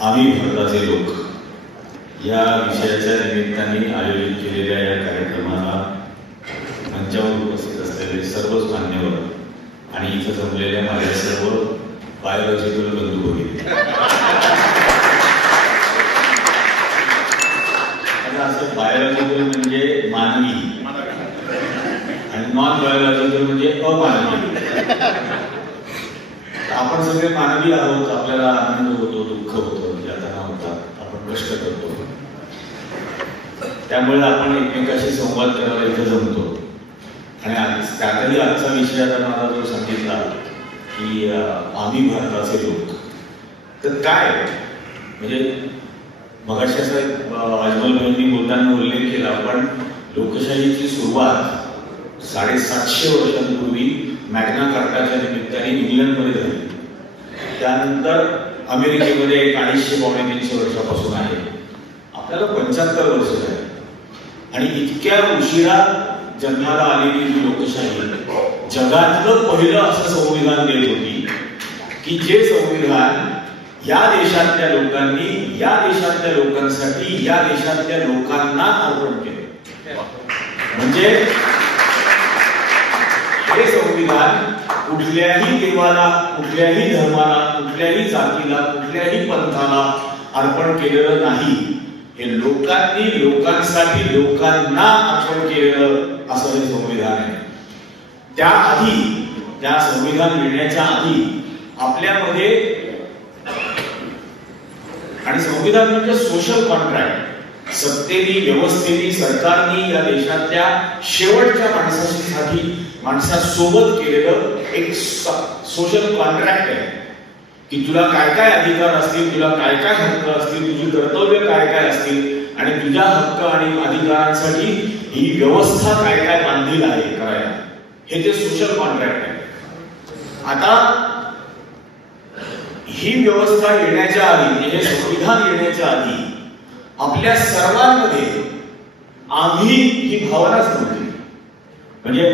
आम्ही भारताचे लोक या विषयाच्या निमित्ताने आयोजित केलेल्या या कार्यक्रमाला मंचावर उपस्थित असलेले सर्वच मान्यवर आणि इथं जमलेल्या माझ्या सर्व बायोलॉजिकल बंधू भगिनी, असं बायोलॉजिकल म्हणजे मानवी आणि नॉन बायोलॉजिकल म्हणजे अमानवी. आपण सगळे मानवी आहोत. आपल्याला आनंद होतो, दुःख होतं, यातना होतात, आपण कष्ट करतो. त्यामुळे आपण एकमेकाशी संवाद करायला इथं जमतो. आणि त्यातही आजचा विषय आता मला जो सांगितला की आम्ही भारताचे लोक, तर काय म्हणजे मगाशी असं अजमल भाईंनी बोलताना उल्लेख केला, पण लोकशाहीची सुरुवात 750 वर्षांपूर्वी मॅग्ना कार्टाच्या निमित्ताने इंग्लंडमध्ये झाली. त्यानंतर अमेरिकेमध्ये 250-300 वर्षापासून आहे. आपल्याला 75 वर्ष झाली. आणि इतक्या उशिरा जन्माला आलेली ही लोकशाही जगातलं पहिलं असं संविधान देत होती की जे संविधान या देशातल्या लोकांनी या देशातल्या लोकांसाठी या देशातल्या लोकांना अर्पण केलं. म्हणजे हे संविधान कुठल्याही देवाला, कुठल्याही धर्माला, कुठल्याही जातीला, कुठल्याही पंथाला अर्पण केलेलं नाही. हे लोकांनी लोकांसाठी लोकांना अर्पण केलेलं असं हे संविधान आहे. त्याआधी, त्या संविधान लिहिण्याच्या आधी आपल्यामध्ये, आणि संविधान म्हणजे सोशल कॉन्ट्रॅक्ट, सत्तेनी, व्यवस्थेनी, सरकारनी या देशातल्या शेवटच्या माणसासोबत केलेलं एक सोशल कॉन्ट्रॅक्ट आहे की तुला काय काय अधिकार असतील, तुला काय काय हक्क असतील, तुझी कर्तव्य काय काय असतील, आणि तुझ्या हक्क आणि अधिकारांसाठी ही व्यवस्था काय काय बांधील आहे करायला. हे ते सोशल कॉन्ट्रॅक्ट आहे. आता ही व्यवस्था येण्याच्या आधी, हे संविधान येण्याच्या आधी आपल्या सर्वांमध्ये आम्ही ही भावनाच नव्हती. म्हणजे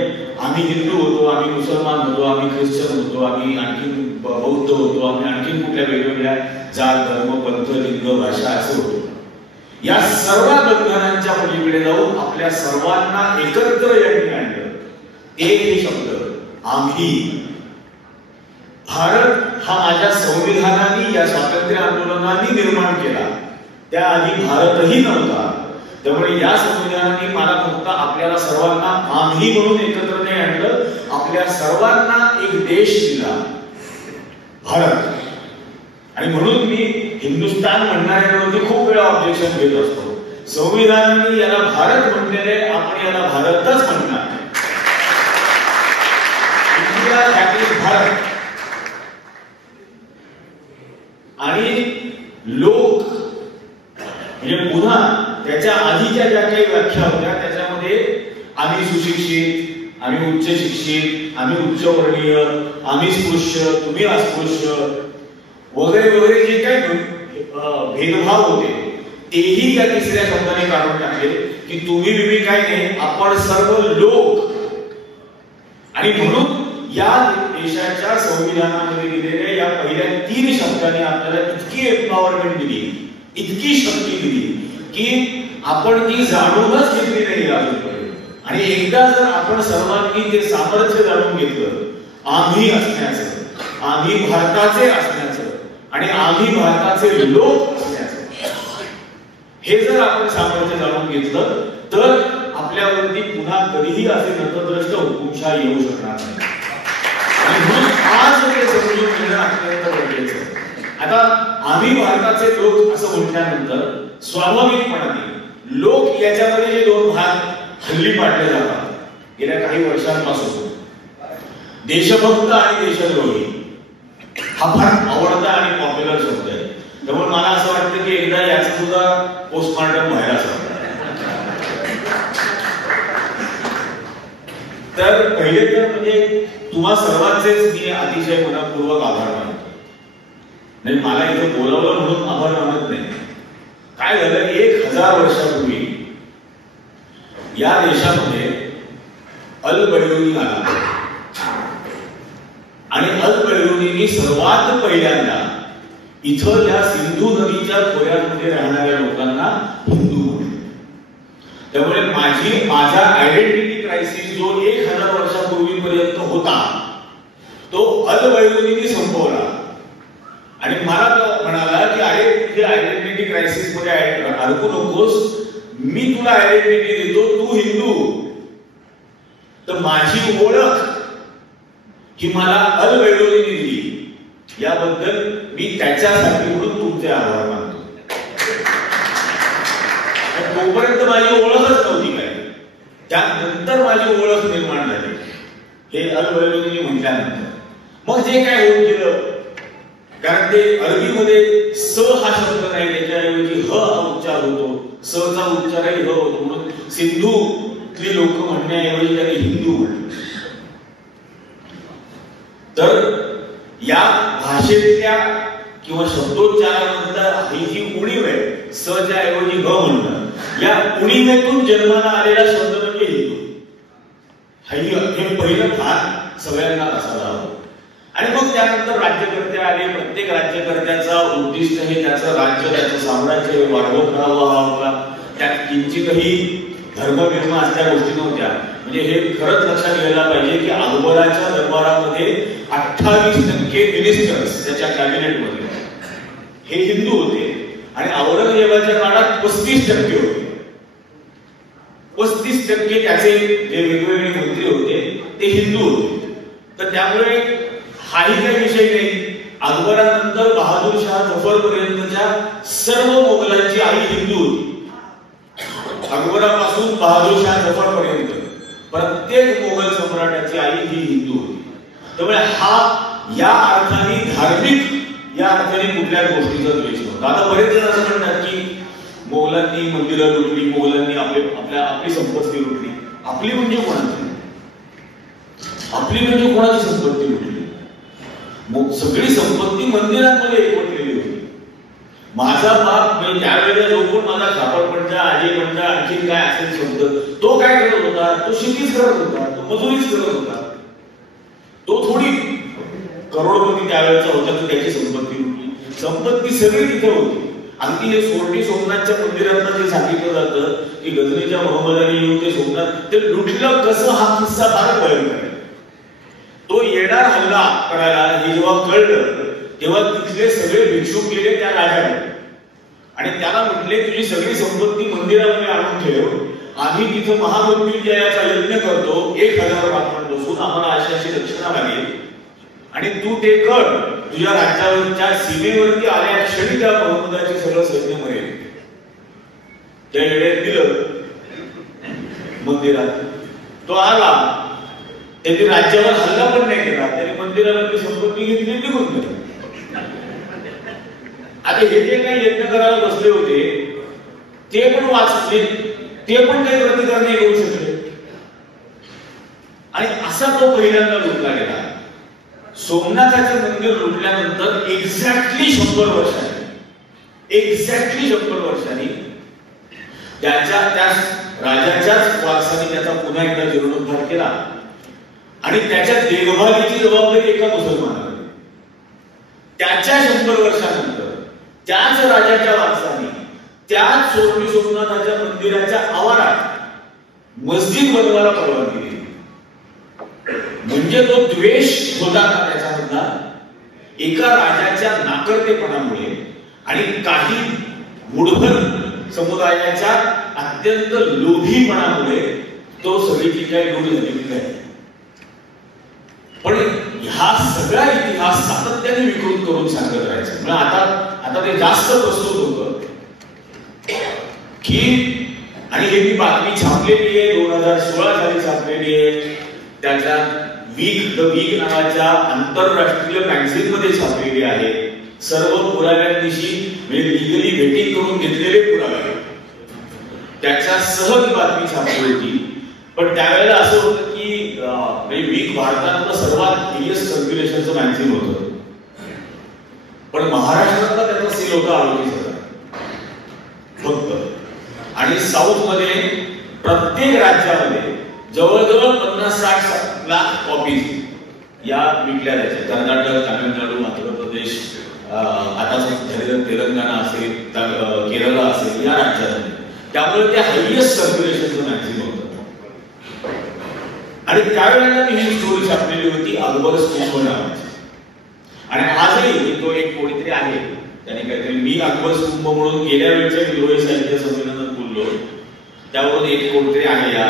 आम्ही हिंदू होतो, आम्ही मुसलमान होतो, आम्ही ख्रिश्चन होतो, आम्ही आणखी बौद्ध होतो, आम्ही आणखी कुठल्या वेगवेगळ्या जात, धर्म, पंथ, लिंग, भाषा असं होतो. या सर्व बंधनांच्या पलीकडे जाऊन आपल्या सर्वांना एकत्र यांनी आणलं. एक हे शब्द आम्ही. भारत हा माझ्या संविधानाने, या स्वातंत्र्य आंदोलनाने निर्माण केला. त्याआधी भारतही नव्हता. त्यामुळे या संविधानाने मला फक्त आपल्याला सर्वांना आम्ही म्हणून एकत्र नाही आणलं, आपल्या सर्वांना एक देश दिला, भारत. आणि म्हणून मी हिंदुस्थान म्हणणाऱ्यांवरती खूप वेळा ऑब्जेक्शन घेत असतो. संविधानाने याला भारत म्हटलेले, आपण याला भारतच म्हणणार. India that is Bharat. आणि लोक म्हणजे पुन्हा त्याच्या आधीच्या ज्या काही व्याख्या होत्या त्याच्यामध्ये आम्ही सुशिक्षित, आम्ही उच्च शिक्षित, आम्ही उच्चवर्णीय, आम्ही स्पृश्य, तुम्ही अस्पृश्य वगैरे वगैरे जे काही भेदभाव होते तेही या तिसऱ्या शब्दाने काढून टाकले की तुम्ही बिमी काय नाही, आपण सर्व लोक. आणि म्हणून या देशाच्या संविधानामध्ये दिलेल्या या पहिल्या 3 शब्दांनी आपल्याला इतकी एम्पॉवरमेंट दिली, इतकी शक्ती दिली की आपण ती जाणूनच घेतली नाही अजूनपर्यंत. आणि एकदा जर आपण सर्वांनी ते सामर्थ्य जाणून घेतलं, आम्ही असण्याचं, आम्ही भारताचे असण्याचं आणि आम्ही भारताचे लोक असण्याचं, हे जर आपण सामर्थ्य जाणून घेतलं तर आपल्यावरती पुन्हा कधीही असे नतद्रष्ट हुकुमशाही येऊ शकणार नाही. आणि म्हणून आज ते समजून घेणं अत्यंत गरजेचं आहे. आता आम्ही भारताचे लोक असं म्हटल्यानंतर स्वाभाविकपणे लोक याच्यामध्ये जे 2 भाग हल्ली पाडले जातात गेल्या काही वर्षांपासून, देशभक्त आणि देशद्रोही, हा फार आवडता आणि पॉप्युलर शब्द आहे. त्यामुळे मला असं वाटतं की एकदा याचा सुद्धा पोस्टमार्टम व्हायला असावं. तर पहिले तर म्हणजे तुम्हा सर्वांचेच मी अतिशय मनपूर्वक आभार मानतो. नाही, मला इथे बोलावलं म्हणून आभार मानत नाही. काय झालं, 1000 वर्षापूर्वी या देशामध्ये अल बैरुनी आला आणि अल बैरुनींनी सर्वात पहिल्यांदा इथं त्या सिंधू नदीच्या खोऱ्यामध्ये राहणाऱ्या लोकांना हिंदू म्हणतात. त्यामुळे माझा आयडेंटिटी क्रायसिस जो 1000 वर्षापूर्वीपर्यंत होता तो अल-बैरुनीने संपवला. आणि मला तो म्हणाला की अरे तुझे आयडेंटिटी क्रायसिस मध्ये अडकू नकोस, मी तुला आयडेंटिटी देतो, तू हिंदू. तर माझी ओळख ही मला अल-बैरुनीने दिली, याबद्दल मी त्याच्यासाठी म्हणून तुमचे आभार मानतो. तोपर्यंत माझी ओळखच नव्हती काय, त्यानंतर माझी ओळख निर्माण झाली हे अल-बैरुनीने म्हटल्यानंतर. मग जे काय होऊन गेलं, कारण ते अरबीमध्ये स हा शब्द नाही, त्याच्याऐवजी ह हा उच्चार होतो, स चा उच्चारही ह होतो, म्हणून सिंधूतली लोक म्हणण्याऐवजी त्यांनी हिंदू म्हणले. तर या भाषेतल्या किंवा शब्दोच्चारानंतर ही जी उणीव आहे, स च्या ऐवजी ग म्हणणं, या उणीवेतून जन्माला आलेला शब्द म्हणजे हिंदू. हे पहिलं फार सगळ्यांना असायला हवं. आणि मग त्यानंतर राज्यकर्ते आले. प्रत्येक राज्यकर्त्याचा उद्दिष्ट हे त्याचं राज्य, त्याचं साम्राज्य वाढवत राहावं हा होता. त्यात किंचितही धर्मविर्म असल्या गोष्टी नव्हत्या. म्हणजे हे खरंच लक्षात घ्यायला पाहिजे की अकबराच्या दरबारामध्ये 28% मिनिस्टर्स त्याच्या कॅबिनेटमध्ये हे हिंदू होते आणि औरंगजेबाच्या काळात 35% होते. 35% त्याचे जे वेगवेगळे मंत्री होते ते हिंदू होते. तर त्यामुळे हाही काही विषय नाही. अकबरानंतर बहादूर शाह जफर पर्यंतच्या सर्व मोगलांची आई हिंदू होती. अकबरापासून बहादूर शाह जफर पर्यंत प्रत्येक मोगल सम्राटाची आई ही हिंदू होती. त्यामुळे हा या अर्थाने धार्मिक, या अर्थाने कुठल्याच गोष्टीचा द्वेष नव्हता. आता बरेच जण असं म्हणतात की मोगलांनी मंदिरं लुटली, मोगलांनी आपली संपत्ती लुटली. आपली म्हणजे कोणाची? आपली म्हणजे कोणाची संपत्ती लुटली? सगळी संपत्ती मंदिरांमध्ये एकवटलेली होती. माझा बाप म्हणजे त्यावेळेला जो कोण माझा सापडपंचा, आजीपंचा, आणखी काय असेल शब्द, तो काय करत होता? तो शेतीच करत होता, तो मजुरीच करत होता. तो थोडी करोडपती त्यावेळेचा होता की त्याची संपत्ती होती. संपत्ती सगळी तिथे होती. अगदी हे सोरटी सोमनाथच्या मंदिरात जे सांगितलं जातं की गजनीच्या मोहम्मदाने येऊन ते सोमनाथ ते लुटलं कसं, हा किस्सा फार भयंकर आहे. तो येणार हल्ला करायला हे जेव्हा कळलं तेव्हा तिथले सगळे भिक्षुक गेले त्या राजाकडे आणि त्याला म्हटले तुझी सगळी संपत्ती मंदिरामध्ये आणून ठेव, आम्ही तिथं महामृत्युंजयाचा यज्ञ करतो, 1000 ब्राह्मण बसून, आम्हाला अशी अशी दक्षिणा लागेल आणि तू ते कर. तुझ्या राज्यावरच्या सीमेवरती आल्या क्षणी त्या मोहम्मदाचे सगळं सैन्य मरेल. त्या वेळेत दिलं मंदिरात. तो आला, त्यांनी राज्यावर हल्ला पण नाही केला, त्यांनी मंदिरामधली संपत्ती घेतली, निघून गेला. आता हे जे काही यज्ञ करायला बसले होते ते पण वाचले, ते पण काही प्रतिकार नाही करू शकले. आणि असा तो पहिल्यांदा लुटला गेला. सोमनाथाचे मंदिर लुटल्यानंतर एक्झॅक्टली 100 वर्षांनी त्याच्या त्या राजाच्याच वारसाने त्याचा पुन्हा एकदा जीर्णोद्धार केला आणि त्याच्या देखभालीची जबाबदारी एका मुसलमानाला. त्याच्या 100 वर्षानंतर त्याच राजाच्या वारसाने त्याच सोरटी सोमनाथाच्या मंदिराच्या आवारात मस्जिद बनवायला परवानगी दिली. म्हणजे तो द्वेष होता का त्याच्यामधला? एका राजाच्या नाकर्तेपणामुळे आणि काही मूढभर समुदायाच्या अत्यंत लोभीपणामुळे तो सगळी काही लूट झालेली आहे. पण हा सगळा इतिहास सातत्याने विकृत करून सांगत राहायचं. म्हणजे आता ते जास्त प्रस्तुत होतं की, आणि हे मी बातमी छापलेली आहे, 2016 साली छापलेली आहे. त्याच्या द वीक नावाच्या आंतरराष्ट्रीय मॅगझिन मध्ये छापलेली आहे. सर्व पुराव्यांनिशी म्हणजे लिगली भेटिंग करून घेतलेले पुरावे त्याच्या सह ती बातमी छापली होती. पण त्यावेळेला असं होतं की वीक भारतातलं सर्वात हिरियस सर्क्युलेशनचं मॅगझिन होतं. पण महाराष्ट्रातला त्याचा सील होता आरोग्य फक्त. आणि साऊथ मध्ये प्रत्येक राज्यामध्ये जवळजवळ 50-60 लाख कॉपीज या विकल्या जायच्या. कर्नाटक, तामिळनाडू, आंध्र प्रदेश, आता तेलंगणा असेल, केरळ असेल, या राज्यात. त्यामुळे ते हायएस्ट सर्क्युलेशनचं मॅक्झिमम होतं. आणि त्यावेळेला मी ही स्टोरी छापलेली होती अकबर स्तंभ नावाची. आणि आजही तो एक कोणीतरी आहे त्याने काहीतरी, मी अकबर स्तंभ म्हणून गेल्या वेळेच्या विद्रोही साहित्य संमेलनात बोललो, त्यावरून एक कोणतरी आहे, या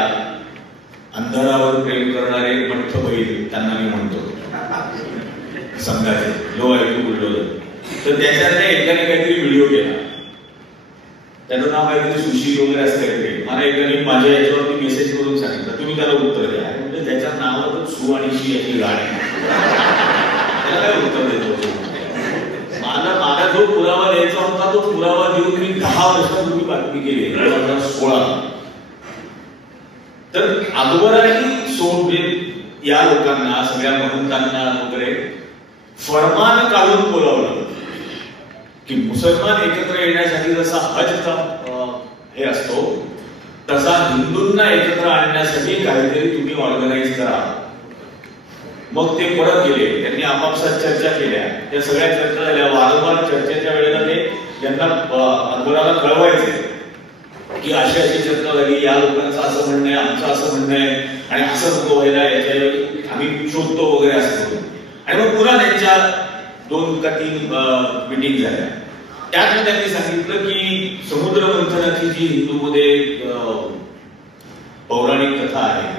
अंधारावर प्रेम करणारे मठ्ठ बैल त्यांना मी म्हणतो संघाचे, लो ऐकू बोललो. तर त्याच्यात एकाने काहीतरी व्हिडिओ केला, त्याचं नाव काहीतरी सुशील वगैरे असं काहीतरी. मला एकाने माझ्या याच्यावरती मेसेज करून सांगितलं तुम्ही त्याला उत्तर द्या. म्हणजे त्याच्या नावातच सु आणि शी याची गाड आहे, त्याला काय उत्तर देतो? मला जो पुरावा द्यायचा होता तो पुरावा देऊन मी 10 वर्षापूर्वी बातमी केली 2016. तर अकबरांनी सोडले या लोकांना, सगळ्या महंतांना वगैरे फरमान काढून बोलावलं की मुसलमान एकत्र येण्यासाठी जसा हजचा हे असतो तसा हिंदूंना एकत्र आणण्यासाठी काहीतरी तुम्ही ऑर्गनाइज करा. मग ते परत गेले, त्यांनी आपापसात चर्चा केल्या, त्या सगळ्या चर्चा झाल्या. वारंवार चर्चेच्या वेळेला ते यांना अकबराला कळवायचे की अशी अशी चर्चा झाली, या लोकांचं असं म्हणणं आहे, आमचं असं म्हणणं आहे, आणि असं नको व्हायला, याच्या आम्ही शोधतो वगैरे असतो. आणि मग पुन्हा त्यांच्या 2 का 3 मीटिंग झाल्या. त्यात त्यांनी सांगितलं की समुद्र मंथनाची जी हिंदूमध्ये पौराणिक कथा आहे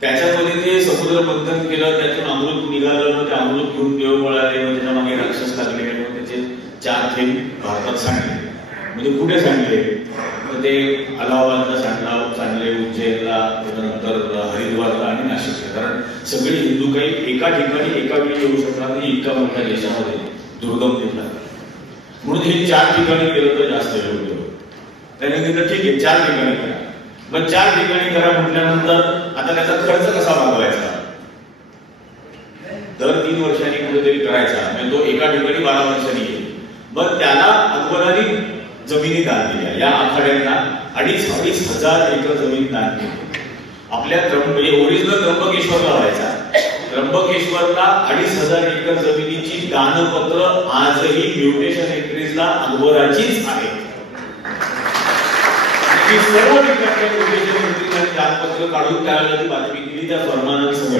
त्याच्यामध्ये ते समुद्र मंथन केलं, त्यातून अमृत निघालं, ते अमृत घेऊन देव मिळाले, त्याच्या मागे राक्षस लागले, त्याचे 4 थेंब भारतात सांडले. म्हणजे कुठे सांडले? तर ते अलाहाबादला सांडले, उज्जैनला, त्यानंतर हरिद्वारला आणि नाशिकला. कारण सगळे हिंदू काही एका ठिकाणी एका वेळी येऊ शकणार नाही इतका मोठ्या देशामध्ये, दुर्गम देशला. म्हणून हे 4 ठिकाणी केलं तर जास्त योग्य. त्याने सांगितलं ठीक आहे 4 ठिकाणी करा. मग 4 ठिकाणी करा म्हटल्यानंतर आता त्याचा खर्च कसा भागवायचा? दर 3 वर्षांनी कुठेतरी करायचा, म्हणजे तो एका ठिकाणी 12 वर्षांनी येईल. मग त्याला अकबरांनी जमिनी दान दिल्या. या आखाड्यांना 2,500 हजार एकर जमीन दान केली. आपल्या म्हणजे ओरिजिनल त्र्यंबकेश्वरला व्हायचा, त्र्यंबकेश्वरला 2,500 एकर जमिनीची दानपत्र आजही म्युटेशन एंट्रीजला अकबराचीच आहे. सर्व ठिकाणी म्युटेशन एंट्रीजला दानपत्र काढून त्यावेळेला ती बातमी केली त्या फरमानासह.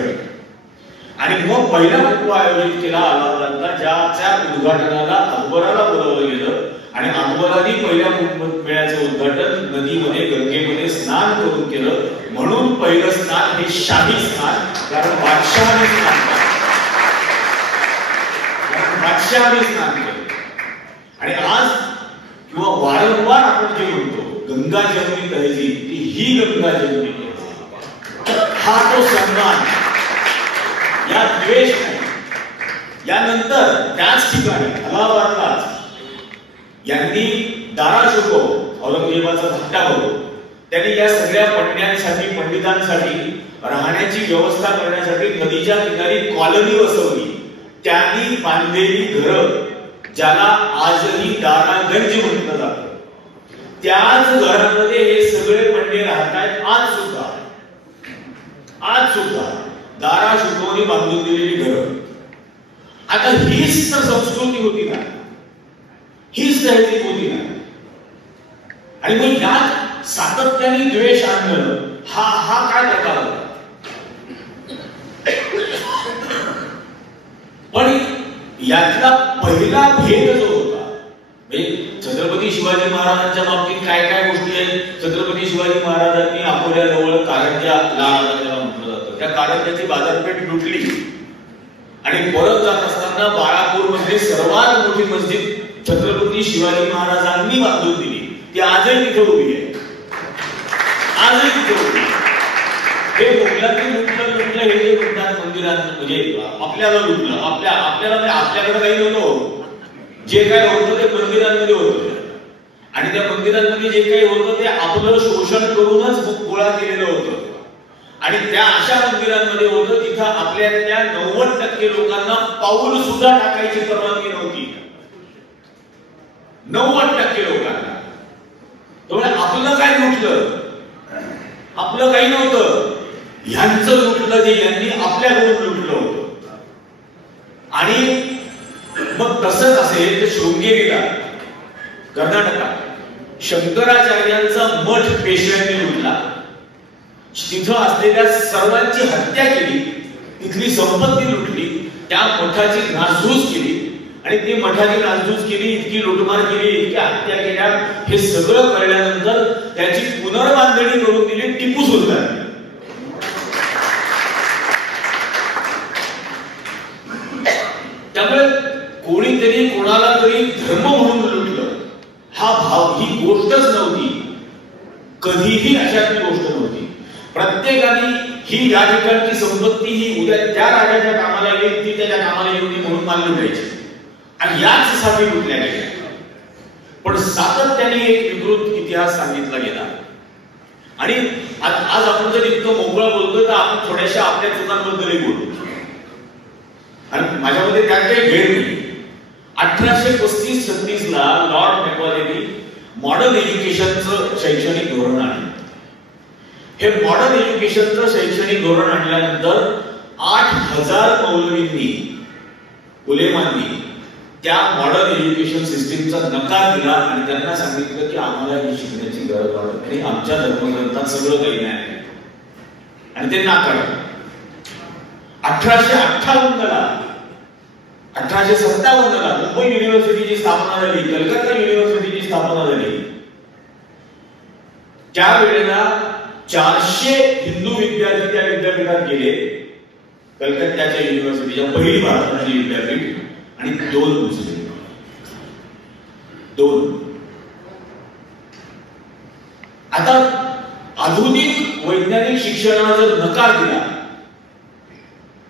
आणि मग पहिला उपक्रम आयोजित केला अलाहाबादला, ज्याच्या उद्घाटनाला अकबराला बोलावलं गेलं. आणि अकबरांनी पहिल्या कुंभमेळ्याचं उद्घाटन नदीमध्ये, गंगेमध्ये स्नान करून केलं. म्हणून पहिलं स्नान हे शाही स्नान, कारण बादशहाने स्नान केलं. आणि आज किंवा वारंवार आपण जे म्हणतो गंगा जमुनी तहजीब, ही गंगा जमुनी तहजीब, हा तो सन्मान, या द्वेष नाही. यानंतर त्याच ठिकाणी अलाहाबादला यांनी दारा शुको, औरंगजेबाचा धाकटा भाऊ, त्यांनी या सगळ्या पंडितांसाठी राहण्याची व्यवस्था करण्यासाठी नदीच्या किनारी कॉलनी बसवली. त्यांनी बांधलेली घरं, ज्याला आजही दारागंज म्हटलं जातं, त्याच घरामध्ये हे सगळे पंडित राहतात. आज सुद्धा दारा शुकोनी बांधून दिलेली घरं. आता हीच तर संस्कृती होती ना, हीच तहजीब होती ना. आणि मग यात सातत्याने द्वेष आणणं हा काय प्रकार होता? पण यातला पहिला भेद जो होता, म्हणजे छत्रपती शिवाजी महाराजांच्या बाबतीत काय काय गोष्टी आहेत. छत्रपती शिवाजी महाराजांनी अकोल्याजवळ कारंजा म्हटलं जातं, त्या कारंजाची बाजारपेठ लुटली आणि परत जात असताना बाळापूर मध्ये सर्वात मोठी मस्जिद छत्रपती शिवाजी महाराजांनी बांधून दिली. ती आजही तिथे उभी आहे, आजही तिथे उभी आहे. हे मोगलांनी लुटलं हे जे म्हणतात मंदिरात, म्हणजे आपल्याला लुटलं, आपल्याकडे काही नव्हतं. जे काय होतं ते मंदिरांमध्ये होतं. आणि त्या मंदिरांमध्ये जे काही होतं ते आपलं शोषण करूनच गोळा केलेलं होतं. आणि त्या अशा मंदिरांमध्ये होतं जिथं आपल्यातल्या 90% लोकांना पाऊल सुद्धा टाकायची परवानगी नव्हती. 90% लोकांना. त्यामुळे आपलं काय लुटलं? आपलं काही नव्हतं, ह्यांचं लुटलं जे यांनी आपल्याकडून लुटलं होतं. आणि मग तसंच असेल तर शृंगेरीला कर्नाटकात शंकराचार्यांचा मठ पेशव्यांनी लुटला, तिथं असलेल्या सर्वांची हत्या केली, तिथली संपत्ती लुटली, त्या मठाची नासधूस केली आणि ती मठाची नासधूस केली, इतकी लुटमार केली, इतक्या हत्या केल्या, हे सगळं कळल्यानंतर त्याची पुनर्बांधणी करून दिली टिपू सुलतान. त्यामुळे कोणीतरी कोणाला तरी धर्म म्हणून लुटलं हा भाव, ही गोष्टच नव्हती, कधीही अशातली गोष्ट नव्हती. प्रत्येकाने ही या ठिकाणची संपत्ती ही उद्या त्या राजाच्या कामाला येईल, ती त्याच्या कामाला येऊ नये म्हणून मान लुटायची आणि याच साठी लुटल्या गेल्या. पण सातत्याने एक विकृत इतिहास सांगितला गेला आणि आज आपण जर इतकं मोकळं बोलतोय तर आपण थोड्याशा आपल्या चुकांबद्दलही बोलतो आणि माझ्यामध्ये त्यात काही भेद नाही. 1835-36 ला लॉर्ड मॅकॉलेनी मॉडर्न एज्युकेशनचं शैक्षणिक धोरण आणलं. हे मॉडर्न एज्युकेशनचं शैक्षणिक धोरण आणल्यानंतर 8000 मौलवींनी, उलेमांनी त्या मॉडर्न एज्युकेशन सिस्टीमचा नकार दिला आणि त्यांना सांगितलं की आम्हाला ही शिकण्याची गरज वाटत नाही, आमच्या धर्मग्रंथात सगळं काही नाही आणि ते नाकारलं. 1858 ला 1857 ला मुंबई युनिव्हर्सिटीची स्थापना झाली, कलकत्ता युनिव्हर्सिटीची स्थापना झाली. त्यावेळेला 400 हिंदू विद्यार्थी त्या विद्यापीठात गेले, कलकत्त्याच्या युनिव्हर्सिटीच्या पहिली भारताची विद्यापीठ, आणि 2 मुस्लिम. 2. आता आधुनिक वैज्ञानिक शिक्षणाला जर नकार दिला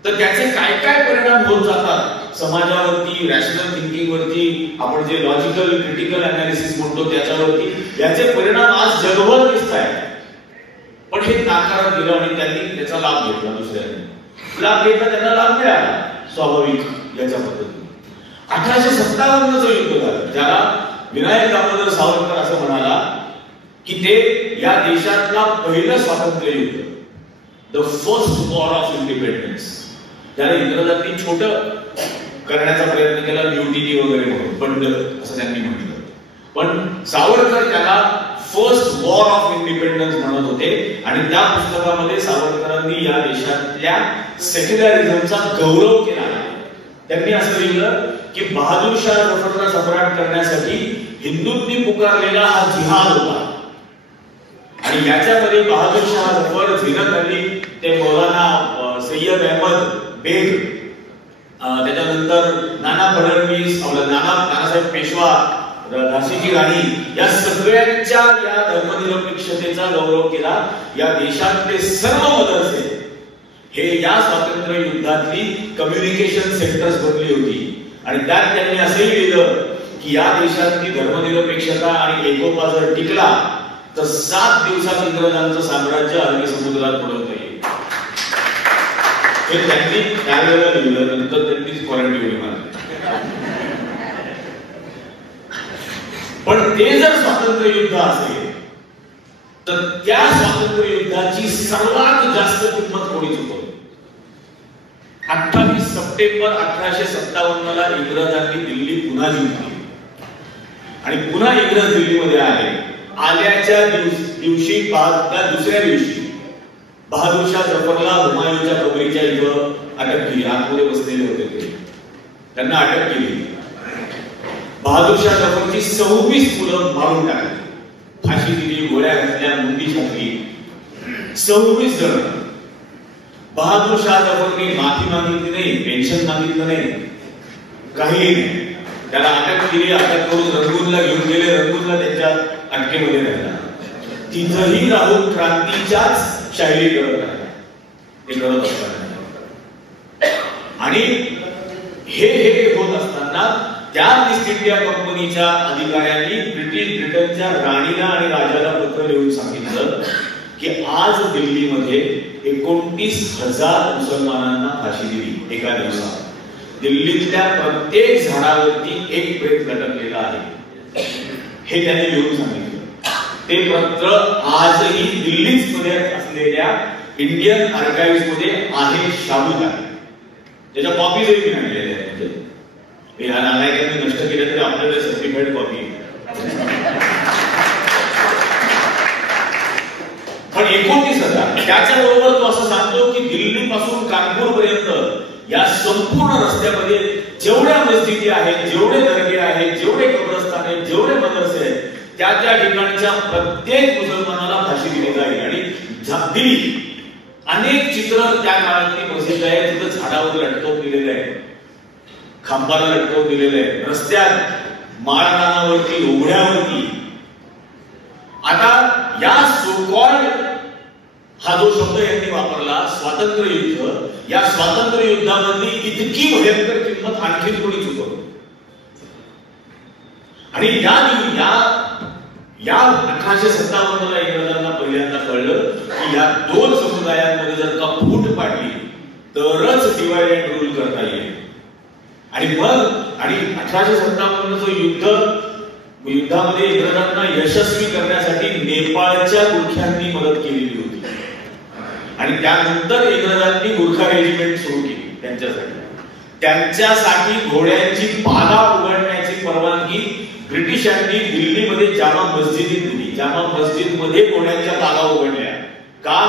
तर त्याचे काय काय परिणाम होत जातात समाजावरती, रॅशनल थिंकिंग वरती, आपण जे लॉजिकल क्रिटिकल अनालिसिस म्हणतो त्याच्यावरती, याचे परिणाम आज जगभर दिसत आहेत. पण हे नाकारत गेलं आणि त्यांनी त्याचा लाभ घेतला. दुसऱ्याने लाभ घेतला, त्यांना लाभ मिळाला स्वाभाविक याच्या पद्धतीने. 1857 चं युद्ध झालं, ज्याला विनायक दामोदर सावरकर असं म्हणाला की ते या देशातला पहिलं स्वातंत्र्य युद्ध, the first war of independence. त्याला इंग्रजांनी छोटं करण्याचा प्रयत्न केला, न्यूटिनी वगैरे म्हणून, बंड असं त्यांनी म्हटलं. पण सावरकर त्याला फर्स्ट वॉर ऑफ इंडिपेंडन्स म्हणत होते आणि त्या पुस्तकामध्ये सावरकरांनी या देशातल्या सेक्युलरिझमचा गौरव केला. त्यांनी असं लिहिलं की बहादूर शाह जफरला सम्राट करण्यासाठी हिंदूंनी पुकारलेला हा जिहाद होता आणि याच्यामध्ये बहादूर शाह जफर, झीनत अली, ते मौलाना सय्यद अहमद बेग, त्याच्यानंतर नाना फडणवीस, नानासाहेब पेशवा, झाशीची राणी, या सगळ्यांच्या या धर्मनिरपेक्षतेचा गौरव केला. या देशातले सर्व मदरसे हे या स्वातंत्र्य युद्धातली कम्युनिकेशन सेंटर्स बनली होती आणि त्यात त्यांनी असंही लिहिलं की या देशातली धर्मनिरपेक्षता आणि एकोपा जर टिकला तर 7 दिवसात इंग्रजांचं साम्राज्य अरबी समुद्रात बुडवता येईल. हे त्यांनी त्यावेळेला लिहिलं, नंतर त्यांनीच क्वारंटाईन उडी मारली. पण ते जर स्वातंत्र्य युद्ध असेल तर त्या स्वातंत्र्य युद्धाची सर्वात जास्त किंमत कोणी चुकवली. 28 सप्टेंबर 1857 ला इंग्रजांनी दिल्ली पुन्हा जिंकली आणि पुन्हा इंग्रज दिल्लीमध्ये आले. आल्याच्या दिवशी दुसऱ्या दिवशी बहादूर शाह जफरला हुमायूंच्या कबरीच्या इथं अटक केली. आतमध्ये बसलेले होते ते, त्यांना अटक केली. बहादूर शाह जफरची 26 मुलं मारून टाकली, फाशी दिली, गोळ्या घातल्या, मुंडी छापली. 26 जण. बहादूर शाह जफरने माफी मागितली नाही, पेन्शन मागितलं नाही, काही नाही. त्याला अटक केली, अटक करून रंगूनला घेऊन गेले, रंगूनला त्यांच्या अटकेमध्ये राहिला. तिथंही राहून क्रांतीच्याच शाहिरी करत राहिला, ते करत असताना. आणि हे होत असताना त्या ईस्ट इंडिया कंपनीच्या अधिकाऱ्यांनी ब्रिटनच्या राणीला आणि राजाला पत्र लिहून सांगितलं की आज दिल्लीमध्ये 29,000 मुसलमानांना फाशी दिली एका दिवसात. दिल्लीतल्या प्रत्येक झाडावरती एक प्रेत लटकलेला आहे, हे त्यांनी लिहून सांगितलं. ते पत्र आजही दिल्लीत मध्ये असलेल्या इंडियन आर्काइव्ह मध्ये आहे, शाबूत आहे. त्याच्या कॉपीजही मिळालेल्या आहेत. या नालायकांनी माझ्याकडे सर्टिफाईड कॉपी आहे. पण 29,000 त्याच्याबरोबर तो असं सांगतो की दिल्ली पासून कानपूर पर्यंत या संपूर्ण रस्त्यामध्ये जेवढ्या मस्जिदी आहेत, जेवढे दर्गे आहेत, जेवढे कब्रस्तान आहेत, जेवढे मदरसे आहेत, त्या त्या ठिकाणच्या प्रत्येक मुसलमानाला फाशी दिली जाईल. आणि दिल्ली अनेक चित्र त्या काळातली प्रसिद्ध आहे. तिथं झाडावर लटकवून दिलेले आहे, खांबाला लटकवून दिलेले आहे, रस्त्यात माळरानावरती, उघड्यावरती. आता या सो-कॉल्ड हा जो शब्द यांनी वापरला स्वातंत्र्य युद्ध, या स्वातंत्र्य युद्धामधली इतकी भयंकर किंमत आणखी थोडी चुकवली. आणि या 1857 ला इंग्रजांना पहिल्यांदा कळलं की या दोन समुदायांमध्ये जर का फूट पाडली तरच डिवाइड अँड रूल करता येईल. आणि मग 1857 युद्धामध्ये इंग्रजांना यशस्वी करण्यासाठी नेपाळच्या गुरख्यांनी मदत केलेली होती. आणि त्यानंतर इंग्रजांनी गुरखा रेजिमेंट सुरू केली. त्यांच्यासाठी घोड्यांची पागा उघडण्याची परवानगी ब्रिटिशांनी दिल्लीमध्ये जामा मस्जिदीत दिली. जामा मस्जिद मध्ये घोड्यांच्या पागा उघडल्या. का?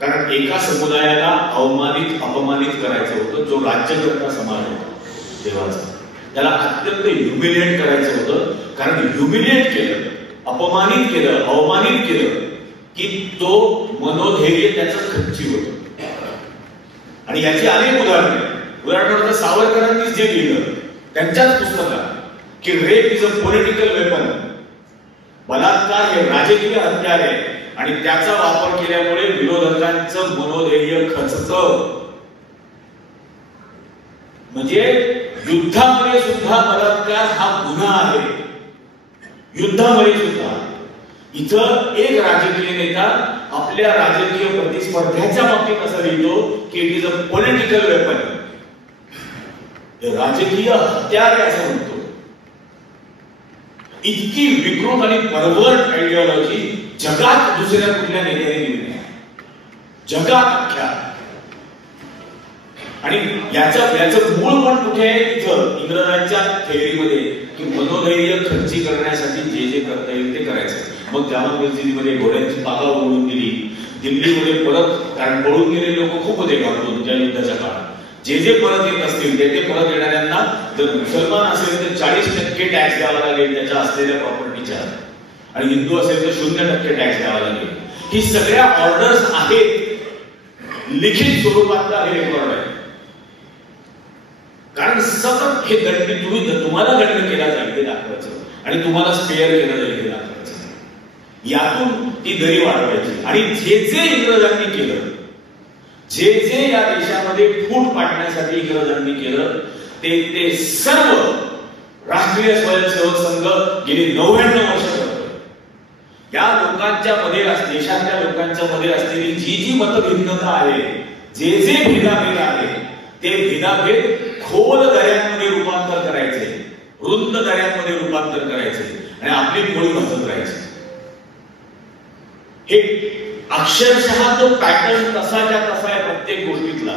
कारण एका समुदायाला अपमानित करायचं होतं, जो राज्यकर्ता समाज होता देवाचा, त्याला अत्यंत ह्युमिलिएट करायचं होतं. कारण ह्युमिलिएट केलं, अपमानित केलं, अवमानित केलं की तो मनोधैर्य त्याचं खच्ची होत. आणि याची अनेक उदाहरणार्थ सावरकरांनी जे लिहिलं त्यांच्याच पुस्तकात की rape is a political weapon, बलात्कार हे राजकीय हत्यार आहे आणि त्याचा वापर केल्यामुळे विरोधकांचं मनोधैर्य खचतं. म्हणजे युद्धामध्ये सुद्धा बलात्कार हा गुन्हा आहे. युद्धामध्ये सुद्धा इथं एक राजकीय नेता आपल्या राजकीय प्रतिस्पर्ध्याच्या बाबतीत असं लिहितो की it is a political weapon, राजकीय हत्यार आहे असं म्हणतो. इतकी विकृत आणि परवर्ट आयडिओलॉजी जगात दुसऱ्या कुठल्या नेत्याने दिली नाही, जगात अख्ख्या. आणि याचं मूळ पण कुठे आहे? इथं इंग्रजांच्या थेअरीमध्ये की मनोधैर्य खर्ची करण्यासाठी जे जे करता येईल ते करायचं. मग जामा मस्जिदीमध्ये घोड्यांची पागा उघडून दिली. दिल्लीमध्ये परत, कारण पळून गेलेले लोक खूप होते घालून त्या युद्धाच्या काळात, जे परत येत असतील ते परत येणाऱ्यांना जर मुसलमान असेल तर 40% टॅक्स द्यावा लागेल त्याच्या असलेल्या प्रॉपर्टीच्या, आणि हिंदू असेल तर 0% टॅक्स द्यावा लागेल. ही सगळ्या ऑर्डर्स आहेत, लिखित स्वरूपातला हे रेकॉर्ड आहे. कारण सतत हे दंड तुम्हाला दंड केला जाईल ते दाखवायचं आणि तुम्हाला स्पेअर केलं जाईल ते दाखवायचं. यातून ती दरी वाढवायची. आणि जे इंग्रजांनी केलं, जे या देशामध्ये फूट पाडण्यासाठी इंग्रजांनी केलं ते सर्व राष्ट्रीय स्वयंसेवक संघ गेली 99 वर्ष करतो. या लोकांच्या मध्ये, देशातल्या लोकांच्या मध्ये असलेली जी मतभिन्नता आहे, जे भेदाभेद आहे, ते भेदाभेद खोल दऱ्यांमध्ये रूपांतर करायचे, रुंद दऱ्यांमध्ये रूपांतर करायचे आणि आपली पोळी भाजत राहायची. हे अक्षरशः तो पॅटर्न तसाच्या तसा आहे प्रत्येक गोष्टीतला.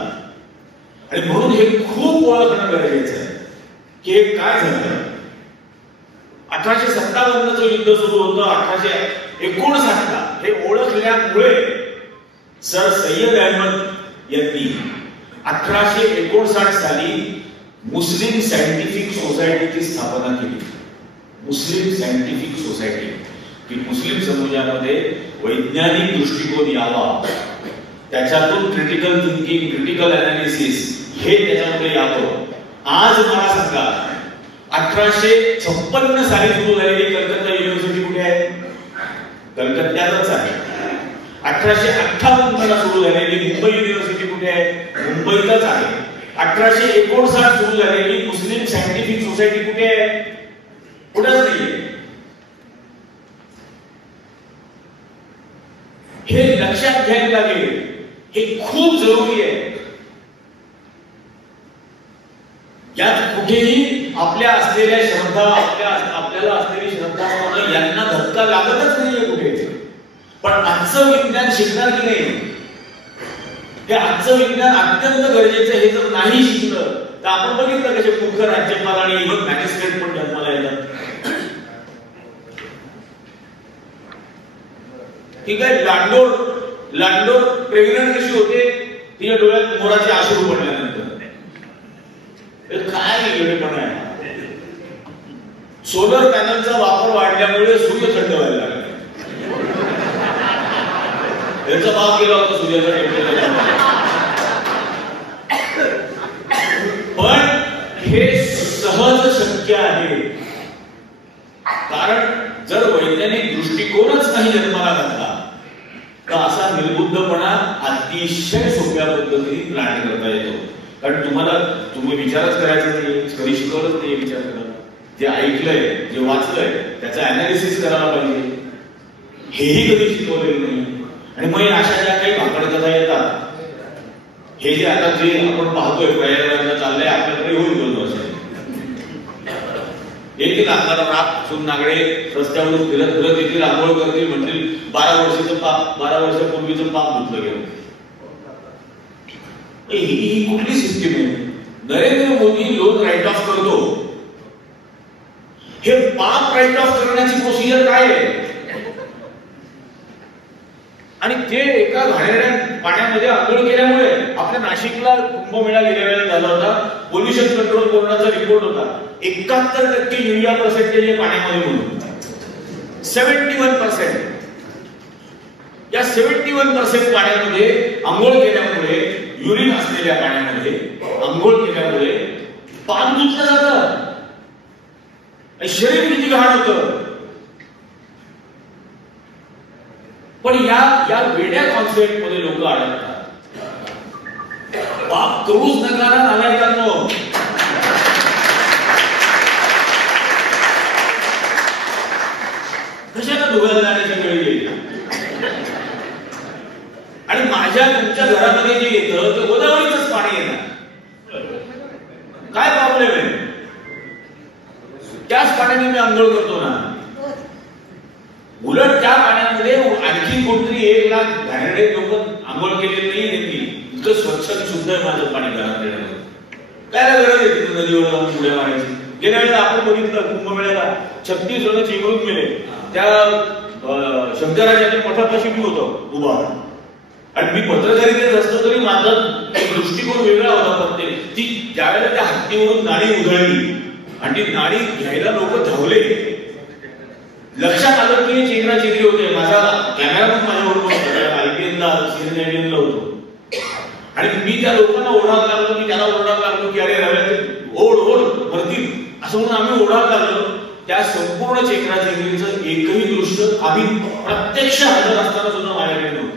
आणि म्हणून हे खूप ओळखणं गरजेचं आहे की हे काय झालं. 1857 युद्ध सुरू होतं. 1859 हे ओळखल्यामुळे सर सय्यद अहमद यांनी 1859 साली मुस्लिम सायंटिफिक सोसायटीची स्थापना केली. मुस्लिम सायंटिफिक सोसायटी की मुस्लिम समाजामध्ये वैज्ञानिक दृष्टिकोन यावा, त्याच्यातून क्रिटिकल थिंकिंग, क्रिटिकल अनालिसिस हे त्याच्यामध्ये यावं. आज मला सांगा, 1856 साली सुरू झालेली कलकत्ता युनिव्हर्सिटी कुठे आहे? कलकत्त्यातच आहे. 1858 ला सुरू झालेली मुंबई युनिव्हर्सिटी कुठे आहे? मुंबईतच आहे. 1859 सुरू झालेली मुस्लिम सायंटिफिक सोसायटी कुठे आहे? कुठेच नाहीये. हे लक्षात घ्यायला लागेल, हे खूप जरुरी आहे. यात कुठेही आपल्या असलेल्या श्रद्धा, आपल्याला असलेली श्रद्धा यांना धक्का लागतच नाहीये कुठे. पण आजचं विज्ञान शिकणार की नाही, हे आजचं विज्ञान अत्यंत गरजेचं. हे जर नाही शिकलं तर आपण बघितलं कसे मूर्ख राज्यपाल आणि इव्हन मॅजिस्ट्रेट पण जन्माला येतात. ठीक आहे, लांडोर प्रेग्नंट कशी होते, तिच्या डोळ्यात मोराचे अश्रू पडल्यानंतर. काय वेगळेपण आहे. सोलर पॅनलचा वापर वाढल्यामुळे सूर्य थंड व्हायला लागला. याचा भाव गेला होता सूर्याचा टेम्परेचर. पण हे सहज शक्य आहे, कारण जर वैज्ञानिक दृष्टिकोनच नाही जन्माला घातला तर असा निर्बुद्धपणा अतिशय सोप्या पद्धतीने प्लॅन करता येतो. कारण तुम्ही विचारच करायचा नाही, कधी शिकवलंच नाही विचार करायला. जे ऐकलंय, जे वाचलंय त्याचं अनालिसिस करायला पाहिजे, हेही कधी शिकवलेलं नाही. आणि मग अशा ज्या काही भाकडकथा येतात, हे जे आता जे आपण पाहतोय प्रयागराजला चाललंय, आपल्याकडे होईल 2 वर्ष येतील. अंगाला राख सून नागडे रस्त्यावरून फिरत येतील, आंघोळ करतील, म्हणतील 12 वर्षापूर्वीचं पाप धुतलं गेलं. ही कुठली सिस्टीम आहे? Narendra Modi loan write off करतो, हे पाप राईट ऑफ करण्याची प्रोसिजर काय आहे? आणि ते एका घाणेरड्या पाण्यामध्ये आंघोळ केल्यामुळे आपल्या नाशिकला कुंभमेळा गेल्या वेळेला झाला होता, पोल्युशन कंट्रोल बोर्डाचा रिपोर्ट होता 71% युरिया पर्सेंटेज आहे पाण्यामध्ये म्हणून. 71%. या 71% पाण्यामध्ये आंघोळ केल्यामुळे, युरिन असलेल्या पाण्यामध्ये आंघोळ केल्यामुळे पाप धुतलं जातं, शरीर किती घाण होतं. पण या वेड्या कॉन्सेप्ट मध्ये लोक अडकतात. पाप करूच नका ना नालायकांनो. कशाला डुबायला जाण्याची वेळ येईल. आणि माझ्या तुमच्या घरामध्ये जे येतं ते गोदावरीचंच पाणी येणार. काय प्रॉब्लेम आहे? त्याच पाण्याने मी आंघोळ करतो ना. उलट त्या पाण्यामध्ये आणखी कोणतरी 1 लाख घाणेरडे लोक आंघोळ केलेले नाही त्यांनी. इतकं स्वच्छ आणि शुद्ध आहे माझं पाणी घरात देण्यामध्ये. काय गरज आहे तिथे नदीवर जाऊन उड्या मारायची? गेल्या वेळेला आपण बघितलं कुंभमेळ्याला 36 जण चिंगरून गेले. त्या शंकराचार्य मठापाशी मी होतो उभा, आणि मी पत्रकारितेत असतो तरी माझा दृष्टिकोन वेगळा होता. प्रत्येक ती ज्यावेळेला त्या हत्तीवरून नाणी उधळली आणि ती नाणी घ्यायला लोक धावले, लक्षात आलं की चेंगरा चेंगरी होते. माझा कॅमेरा पण माझ्याबरोबर होता, IPNला CNN होतो, आणि मी त्या लोकांना ओरडायला लागलो, की त्याला ओरडायला लागलो की अरे रव्या ओढ भरतील असं म्हणून आम्ही ओरडायला लागलो. त्या संपूर्ण चेंगरा चेंगरीचं एकही दृश्य आम्ही प्रत्यक्ष हजर असताना सुद्धा माझ्याकडे नव्हतं.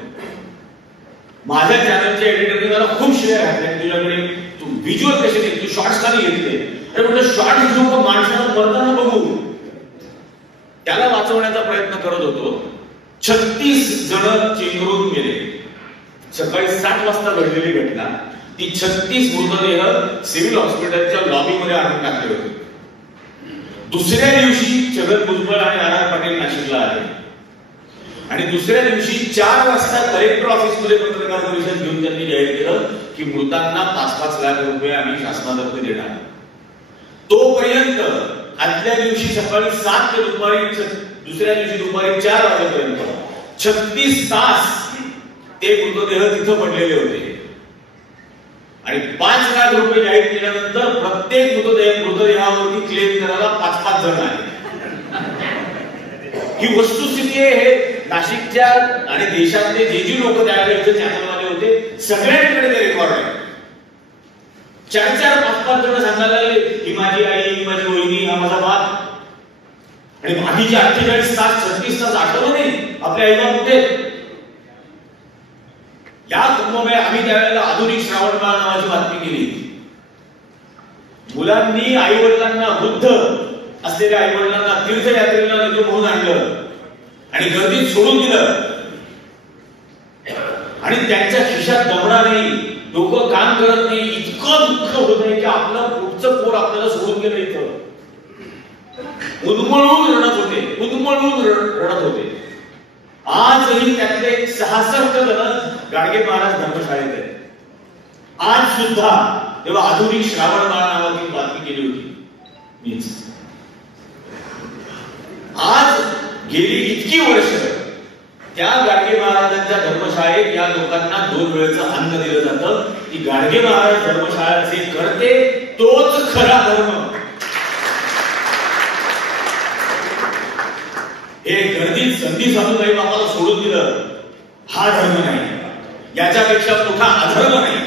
माझ्या चॅनलच्या एडिटरने मला खूप शिव्या घातल्या, तुझ्याकडे तू व्हिज्युअल कसे तू शॉर्ट्स का घेतले. तर म्हटलं शॉर्ट व्हिडिओ माणसाला मरताना बघू, त्याला वाचवण्याचा प्रयत्न करत होतो. 36 जण चेंगरून गेले. सकाळी 7 वाजता घडलेली घटना. ती 36 मृतदेह सिव्हिल हॉस्पिटलच्या लॉबीमध्ये आणून टाकले होते. दुसऱ्या दिवशी छगन भुजबळ आणि नारायण पाटील नाशिकला आले, आणि दुसऱ्या दिवशी 4 वाजता कलेक्टर ऑफिसमध्ये पत्रकार परिषद घेऊन त्यांनी जाहीर केलं की मृतांना 5-5 लाख रुपये आम्ही शासनातर्फे देणार. तोपर्यंत आदल्या दिवशी सकाळी 7 ते दुसऱ्या दिवशी दुपारी 4 वाजेपर्यंत 36 तास ते मृतदेह तिथं पडलेले होते. आणि 5 लाख रुपये जाहीर केल्यानंतर प्रत्येक मृतदेहावरती क्लेम करायला 5-5 जण आले. ही वस्तुस्थिती आहे. हे नाशिकच्या आणि देशातले जे लोक त्यावेळेला चॅनलवाले होते सगळ्यांकडे ते रेकॉर्ड आहे. 4-4, 5-5 जण सांगायला लागले ही माझी आई, ही माझी वहिनी, हा माझा बाप. आणि आधीचे 48 तास 36 तास आठवलं नाही आपल्या आईबाप कुठे. या कुंभमेळ्यात आम्ही त्यावेळेला आधुनिक श्रावणबाळ नावाची बातमी केली. मुलांनी आई वडिलांना, वृद्ध असलेल्या आई वडिलांना तीर्थयात्रेला म्हणून आणलं आणि गर्दीत सोडून दिलं, आणि त्यांच्या खिशात दमडा नाही, डोकं काम करत नाही, इतकं दुःख होत आहे की आपलं पुढचं पोर आपल्याला सोडून गेलं. इथं उन्मळून रडत होते. आजही त्यातले 66 जण गाडगे महाराज धर्मशाळेत आहेत. आज सुद्धा तेव्हा आधुनिक श्रावण बाळ नावाची बातमी केली होती मीच. आज गेली इतकी वर्ष त्या गाडगे महाराजांच्या धर्मशाळेत या लोकांना 2 वेळेचं अन्न दिलं जातं की गाडगे महाराज धर्मशाळेचे करते तोच खरा धर्म. हे गर्दीत संधी साधूबाई बापाला सोडून दिलं हा धर्म नाही, याच्यापेक्षा मोठा अधर्म नाही.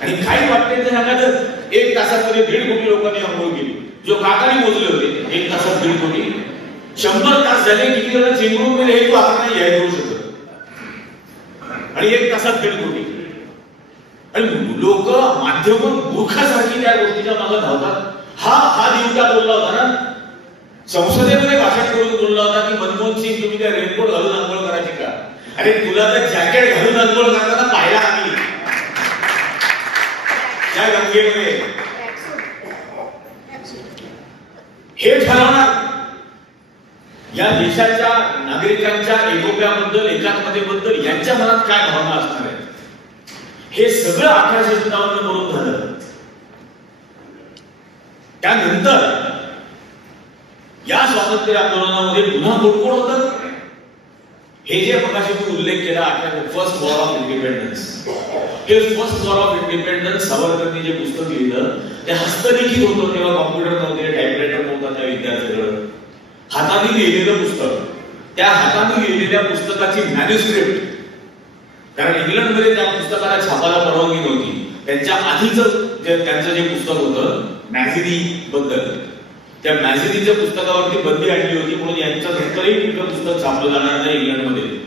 आणि काय वाटते तर एखादं 1 तासामध्ये 1.5 कोटी लोकांनी अंघोळ केली. जो काकाने मोजले होते 1 तासात 1.5 कोटी, 100 तास झाले किती जण चिंबरून गेले हे तू आपण नाही याय करू शकत. आणि 1 तासात 1.5 कोटी. आणि लोक माध्यम मूर्खासारखी त्या गोष्टीच्या मागे धावतात. हा दिवटा बोलला होता ना संसदेमध्ये भाषण करून बोलला होता की मनमोहन सिंग तुम्ही त्या रेनकोट घालून आंघोळ करायची का. अरे तुला तर जॅकेट घालून आंघोळ करताना पाहिला आम्ही त्या गंगेमध्ये. हे ठरवणार या देशाच्या नागरिकांच्या एकोप्याबद्दल एकात्मतेबद्दल यांच्या मनात काय भावना असणार आहे. हे सगळं 1857 करून झालं. त्यानंतर या स्वातंत्र्य आंदोलनामध्ये पुन्हा कोण होतं हे जे मगाशी मी उल्लेख केला फर्स्ट वॉर ऑफ इंडिपेंडन्स. हे फर्स्ट वॉर ऑफ इंडिपेंडन्स सावरकरांनी जे पुस्तक लिहिलं ते हस्तलिखित होतं. तेव्हा कॉम्प्युटर नव्हते, टायपरायटर नव्हता त्या विद्यार्थ्याकडे. हाताने लिहिलेलं पुस्तक, त्या हाताने लिहिलेल्या पुस्तकाची मॅन्युस्क्रिप्ट, कारण इंग्लंडमध्ये त्या पुस्तकाला छापायला परवानगी नव्हती. त्यांच्या आधीचं त्यांचं जे पुस्तक होतं मॅझिनी बद्दल, त्या मॅझिनीच्या पुस्तकावरती बंदी आणली होती म्हणून यांचं नंतरही कुठलं पुस्तक छापलं जाणार नाही इंग्लंडमध्ये.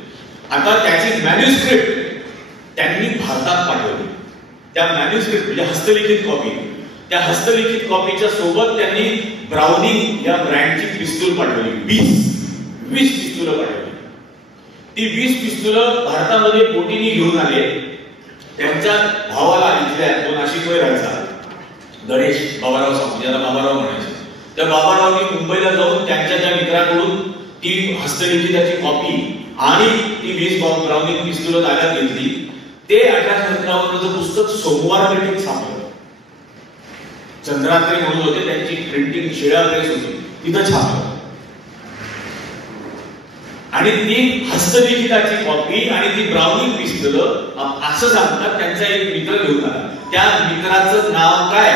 आता त्याची मॅन्युस्क्रिप्ट त्यांनी भारतात पाठवली. त्या मॅन्युस्क्रिप्ट म्हणजे हस्तलिखित कॉपी, त्या हस्तलिखित कॉपीच्या सोबत त्यांनी ब्राउनिंग या ब्रँडची पिस्तूल पाठवली. 20 पिस्तूल पाठवली. ती 20 पिस्तूल भारतामध्ये बोटीने घेऊन आले. त्यांच्या भावाला इथल्या तो नाशिकमध्ये राहायचा गणेश बाबाराव सावंत, ज्याला बाबाराव म्हणायचे, त्या बाबारावनी मुंबईला जाऊन त्यांच्या त्या मित्राकडून ती हस्तलिखिताची कॉपी आणि ती 20 ब्राउनिंग पिस्तूल ताब्यात घेतली. ते 1857चं पुस्तक सोमवार पेठेत छापलं. चंद्रात्रे म्हणून होते, त्यांची प्रिंटिंग शिळा प्रेस होती, तिथं छापलं. आणि ती हस्तलिखिताची कॉपी आणि ती ब्राउनिंग पिस्तूल असं सांगतात त्यांचा एक मित्र घेऊन आला. त्या मित्राचं नाव काय,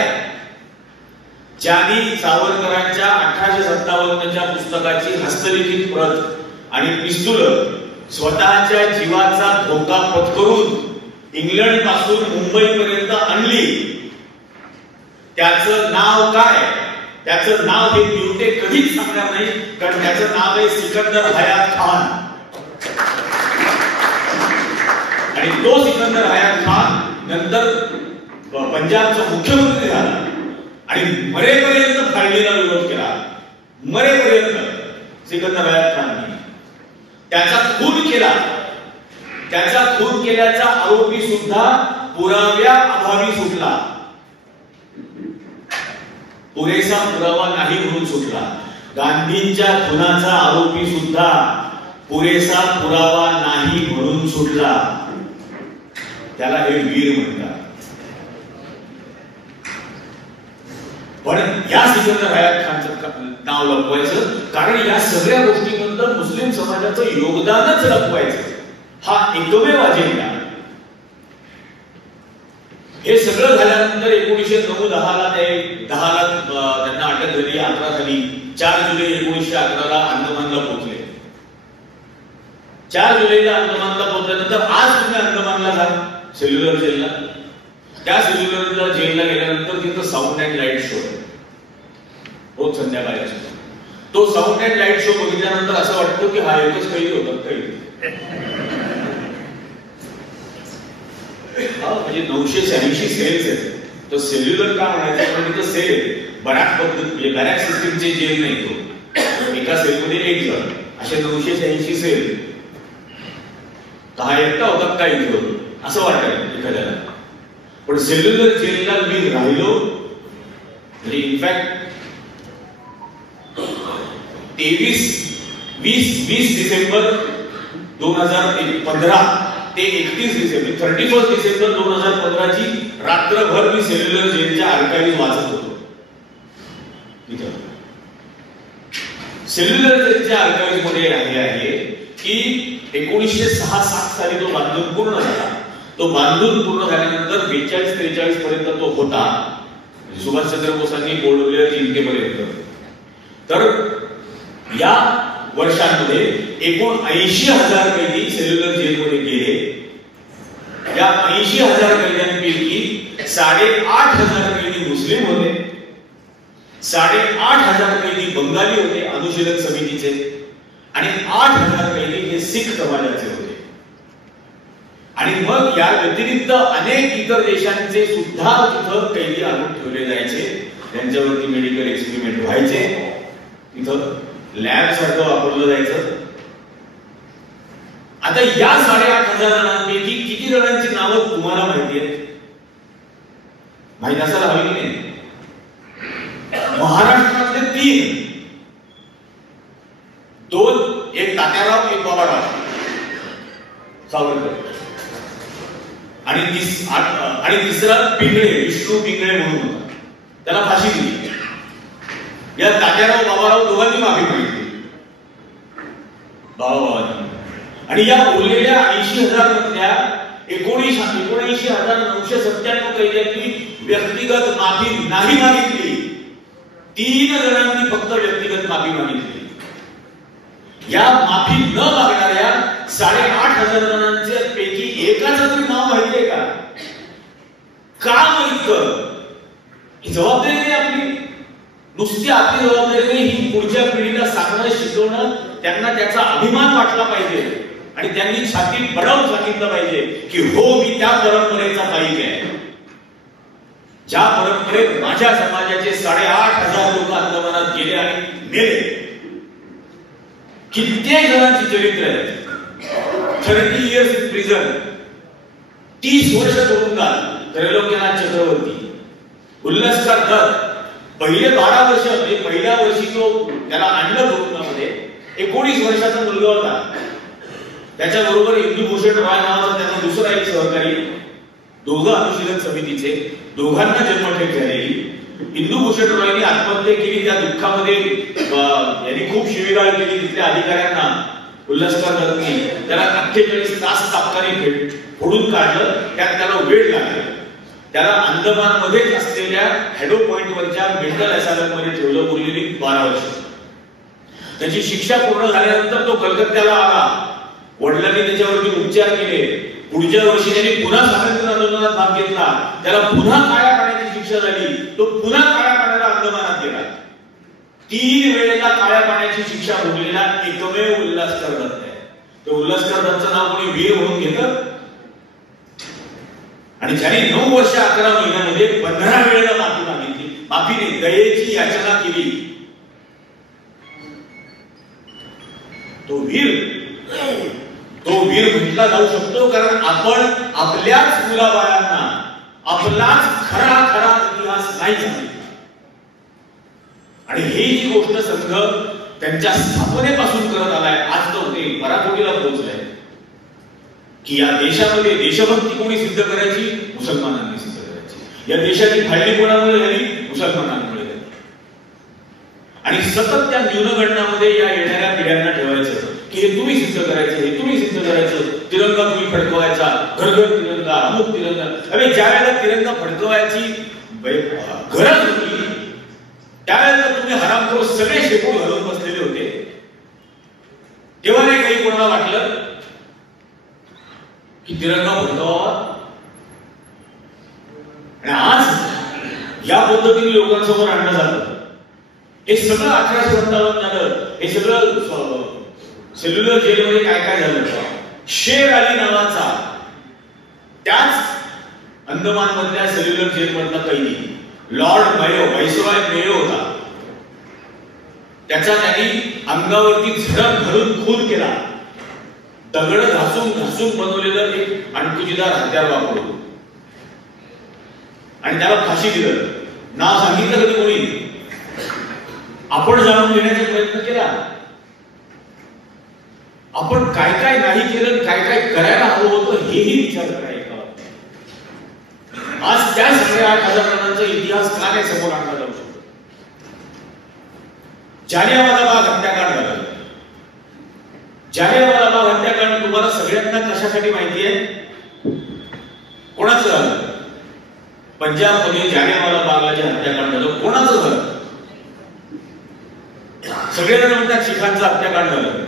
ज्यांनी सावरकरांच्या 1857च्या पुस्तकाची हस्तलिखित प्रत आणि पिस्तूल स्वतःच्या जीवाचा धोका पत्करून इंग्लंड पासून मुंबई पर्यंत आणली, त्याचं नाव काय. त्याचं नाव हे दिवटे कधीच सांगणार नाही, कारण त्याचं नाव आहे सिकंदर हयात खान. आणि तो सिकंदर हयात खान नंतर पंजाबचा मुख्यमंत्री झाला आणि मरेपर्यंत फायलीला विरोध केला. मरेपर्यंत सिकंदर हयात खानने त्याचा खून केला. त्याचा खून केल्याचा आरोपी सुद्धा पुराव्या अभावी सुटला. पुरेसा पुरावा नाही म्हणून सुटला. गांधींच्या खुनाचा आरोपी सुद्धा पुरेसा पुरावा नाही म्हणून सुटला. त्याला हे वीर म्हणतात. पण या सिकंदर हयात खानचं नाव लपवायचं, कारण या सगळ्या गोष्टींमध्ये मुस्लिम समाजाचं योगदानच लपवायचं हा एकमेव अजेंडा. हे सगळं झाल्यानंतर 1909-10ला त्यांना अटक झाली, 11 झाली. 4 जुलै 1911ला अंदमानला पोहोचले. 4 जुलैला अंदमानला पोहोचल्यानंतर आज तुम्ही अंदमानला जा सेल्युलर जेलला. त्या सेल्युलर जेलला गेल्यानंतर तिथं साऊंड अँड लाईट शो रोज संध्याकाळी असतो. तो साऊंड अँड लाईट शो बघितल्यानंतर असं वाटतं की हा एकच काही होतं काही. म्हणजे 986 सेल्स आहेत. तो सेल्युलर का म्हणायचं, पण तिथं सेल बराच पद्धत म्हणजे बऱ्याच सिस्टीमचे जेल नाही. तो एका सेलमध्ये 1 जण, असे 986 सेल. हा एकटा होता काय इथं असं वाटतं एखाद्याला. पण सेल्युलर जेलला मी राहिलो म्हणजे इनफॅक्ट 20 डिसेंबर 2015 ते 31 डिसेंबर 31 डिसेंबर 2015 ची रात्रभर मी सेल्युलर जेलच्या आर्काइव्ह वाचत होतो. सेल्युलर जेलच्या आर्काइव्ह मध्ये आहे की 1906-07 साली तो बांधून पूर्ण झाला. तो बांधून पूर्ण झाल्यानंतर 42-43 पर्यंत तो होता, सुभाषचंद्र बोसांनी बोलवलेल्या जिंकेपर्यंत. तर या वर्षांमध्ये एकूण 80,000 कैदी सेल्युलर जेलमध्ये गेले. या 80,000 कैद्यांपैकी 8,500 कैदी मुस्लिम होते, 8,500 कैदी बंगाली होते अनुशीलन समितीचे, आणि 8,000 कैदी हे सिख समाजाचे होते. आणि मग या व्यतिरिक्त अनेक इतर देशांचे सुद्धा तिथं कैदी आणून ठेवले जायचे, त्यांच्यावरती मेडिकल एक्सपेरिमेंट व्हायचे, तिथं लॅब सारखं वापरलं जायचं. आता या 8,500 जणांपैकी किती जणांची नावं तुम्हाला माहिती आहेत? माहित असायला हवी की नाही? महाराष्ट्रातले 3, 2, एक तात्याराव, एक बाबाराव सावरकर, आणि तिसरा पिंगळे, विष्णू पिंगळे म्हणून होता, त्याला फाशी दिली. या तात्याराव बाबाराव दोघांनी माफी मागितली, बाबांनी. आणि या उरलेल्या 80,000 मधल्या 19,997 कैद्यांनी व्यक्तिगत माफी नाही मागितली. 3 जणांनी फक्त व्यक्तिगत माफी मागितली. या माफी न मागणाऱ्या 8,500 जणांच्या पैकी एकाचं तरी नाव माहितीये का? का माहित? ही जबाबदारी नाही आपली. नुसती आपली जबाबदारी नाही, ही पुढच्या पिढीला सांगणं, शिकवणं, त्यांना त्याचा अभिमान वाटला पाहिजे आणि त्यांनी छाती बडावून सांगितलं पाहिजे की हो, मी त्या परंपरेचा पाईक आहे, ज्या परंपरेत माझ्या समाजाचे 8,500 लोक अंदमानात गेले आणि मेले. कित्येक जणांची चरित्र आहे. 30 इयर्स इन प्रिझन, 30 वर्ष तुरुंगात. त्रैलोक्यनाथ चक्रवर्ती, उल्हासकार दत्त पहिले 12 वर्ष, म्हणजे पहिल्या वर्षी तो त्याला आणलं तुरुंगामध्ये. 19 वर्षाचा मुलगा होता. त्याच्याबरोबर इंदुभूषण रॉय नावाचा त्याचा दुसरा एक सहकारी, दोघं अनुशीलन समितीचे, दोघांना जन्मठेप झालेली. इंदुभूषण रॉयने आत्महत्या केली. त्या दुःखामध्ये यांनी खूप शिवीगाळ केली तिथल्या अधिकाऱ्यांना. उल्हासकार दत्तनी त्याला 48 तास तापकाने फोडून काढलं. त्यात त्याला वेळ लागला. त्याला अंदमानमध्येच असलेल्या हॅडो पॉइंटवरच्या मेंटल असायलम मध्ये ठेवलं उरलेली 12 वर्ष. त्याची शिक्षा पूर्ण झाल्यानंतर तो कलकत्त्याला आला. वडिलांनी त्याच्यावरती उपचार केले. पुढच्या वर्षी त्यांनी पुन्हा स्वातंत्र्य आंदोलनात भाग घेतला. त्याला पुन्हा काळ्या पाण्याची शिक्षा झाली. तो पुन्हा काळ्या पाण्याला अंदमानात गेला. 3 वेळेला काळ्या पाण्याची शिक्षा भोगलेला एकमेव उल्हासकार दत्त आहे. तो उल्हासकार दत्तचं नाव कोणी वीर म्हणून घेतं? आणि ज्याने 9 वर्ष 11 महिन्यामध्ये 15 वेळेला माफी मागितली, माफीने दयेची याचना केली, तो वीर म्हटला जाऊ शकतो. कारण आपण आपल्याच मुलाबाळांना आपलाच खरा इतिहास नाही सांगितला. आणि ही जी गोष्ट संघ त्यांच्या स्थापनेपासून करत आलाय, आज तो ते पराकोटीला पोहोचलाय की या देशामध्ये देशभक्ती कोणी सिद्ध करायची? मुसलमानांनी सिद्ध करायची. या देशाची फायली कोणामुळे झाली? मुसलमानांमुळे झाली. आणि सतत त्या न्यूनगंडामध्ये या येणाऱ्या पिढ्यांना ठेवायचं की हे तुम्ही सिद्ध करायचं, हे तुम्ही सिद्ध करायचं, तिरंगा तुम्ही फडकवायचा, घरघर तिरंगा, अमुक तिरंगा. अरे ज्या वेळेला तिरंगा फडकवायची गरज होती त्यावेळेला तुम्ही हरामखोर सगळे शेपूट घालून बसलेले होते. तेव्हा नाही काही कोणाला वाटलं की तिरंगा फडकवावा. आणि आज या पद्धतीने लोकांसमोर आणलं जातं. हे सगळं 1857 झालं. हे सगळं सेल्युलर जेलमध्ये काय काय झालं? शेर अली नावाचा त्याच अंदमान मधल्या सेल्युलर जेल मधला कैदी लॉर्ड मेयो, व्हाईसरॉय मेयो होता. त्याचा त्यांनी अंगावरती झडप घालून खून केला. दगड घासून बनवलेलं एक अणकुचीदार हत्यार वापरून आणि त्याला फाशी दिलं. नाव सांगितलं कधी कोणी? आपण जाणून घेण्याचा प्रयत्न केला. आपण काय काय नाही केलं, काय काय करायला हवं होतं हेही विचार करायला. आज त्या सगळ्या 8,000 जणांचा इतिहास का नाही समोर आणला जाऊ शकतो? जालियनवाला बाग हत्याकांड झालं. जालियनवाला बाग हत्याकांड तुम्हाला सगळ्यांना कशासाठी माहिती आहे? कोणाचं झालं? पंजाबमध्ये जालियनवाला बागला जे हत्याकांड झालं कोणाचं झालं? सगळेजण म्हणतात शिखांचं हत्याकांड झालं.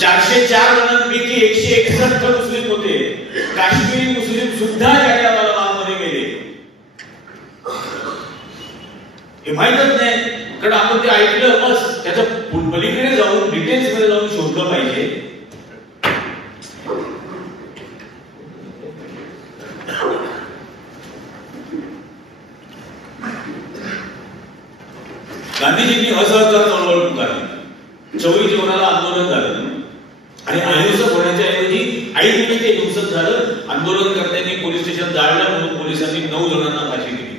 404 जणांपैकी 161 मुस्लिम होते. काश्मीरी मुस्लिम सुद्धा जालियनवाला बागमध्ये गेले. हे माहितच नाही, कारण आपण ते ऐकलं बस. त्याच्या पलीकडे जाऊन डिटेल्स मध्ये जाऊन शोधलं पाहिजे. गांधीजींनी असहकार चळवळ पुकारली. चौरी जीवनाला आंदोलन झालं आणि अहिंसक होण्याच्या ऐवजी ऐनवेळी हिंसक झालं. आंदोलनकर्त्यांनी पोलीस स्टेशन जाळलं म्हणून पोलिसांनी 9 जणांना फाशी दिली.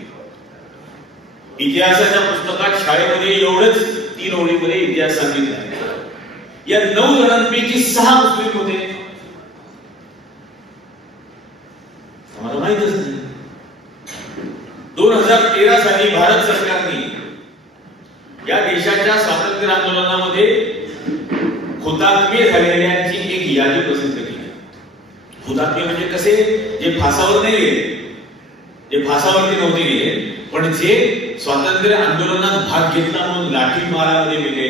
इतिहासाच्या पुस्तकात शाळेमध्ये एवढंच 3 ओळीमध्ये इतिहास सांगितला. या 9 जणांपैकी 6 मुस्लिम होते. आम्हाला माहितच नाही. 2013 साली भारत सरकारने या देशाच्या स्वातंत्र्य आंदोलनामध्ये हुतात्मे झालेल्यांची एक यादी प्रसिद्ध केली. हुतात्मे म्हणजे कसे? जे फासावर नाही गेले, जे फासावरती नव्हते गेले, पण जे स्वातंत्र्य आंदोलनात भाग घेतला म्हणून लाठी मारामध्ये मेले,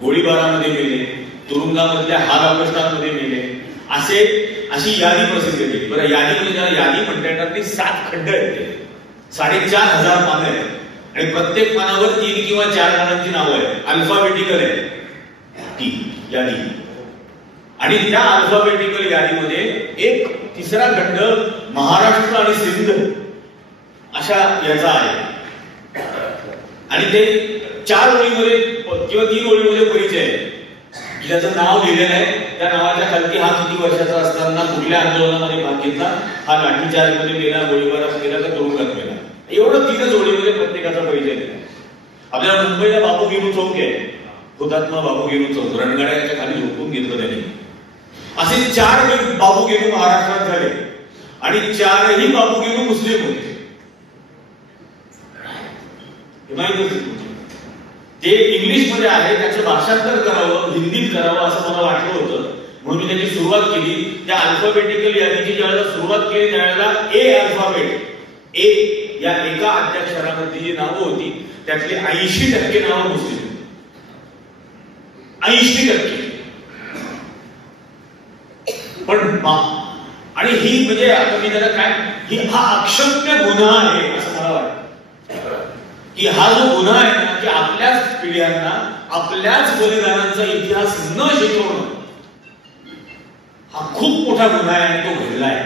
गोळीबारामध्ये मेले, तुरुंगामधल्या हाल अवस्थांमध्ये मेले, अशी यादी प्रसिद्ध केली. बरं, यादी म्हणजे यादी म्हणता येणार नाही. 7 खंड आहेत, 4,500 पानं आहेत आणि प्रत्येक पानावर 3 किंवा 4 जणांची नावं आहेत. अल्फाबेटिकल आहे ती यादी. आणि त्या अल्फाबेटिकल यादीमध्ये एक 3रा खंड महाराष्ट्र आणि सिंध अशा याचा आहे. आणि ते 4 ओळीमध्ये किंवा 3 ओळीमध्ये परिचय आहे. ज्याचं नाव लिहिलेलं आहे त्या नावाच्या खालती हा किती वर्षाचा असताना कुठल्या आंदोलनामध्ये भाग घेतला, हा लाठीचार्ज मध्ये गेला, गोळीबारात गेला का तुरुंगात गेला, एवढं 3च ओळीमध्ये प्रत्येकाचा परिचय दिला. आपल्याला मुंबईला बाबू गेनू चौक आहे, हुतात्मा बाबू गेनू चौक, रणगाड्याच्या खाली झोपून घेतलं त्यांनी. असे 4 बाबू गेनू महाराष्ट्रात झाले आणि 4ही बाबू गेनू मुस्लिम होते. ते इंग्लिश मध्ये आहे, त्याचं भाषांतर करावं, हिंदीत करावं असं मला वाटलं होतं, म्हणून मी त्याची सुरुवात केली. त्या अल्फाबेटिकल यादीची ज्यावेळेला सुरुवात केली त्यावेळेला ए अल्फाबेट, ए या एका अध्यक्षरामध्ये जी नावं होती त्यातली 80% नावं मुस्लिम. 80%. पण आणि ही म्हणजे आता मी त्याला काय, हा अक्षम्य गुन्हा आहे असं मला वाटतं. की हा जो गुन्हा आहे ना, की आपल्याच पिढ्यांना आपल्याच बलिदानांचा इतिहास न शिकवणं, हा खूप मोठा गुन्हा आहे आणि तो घडलाय.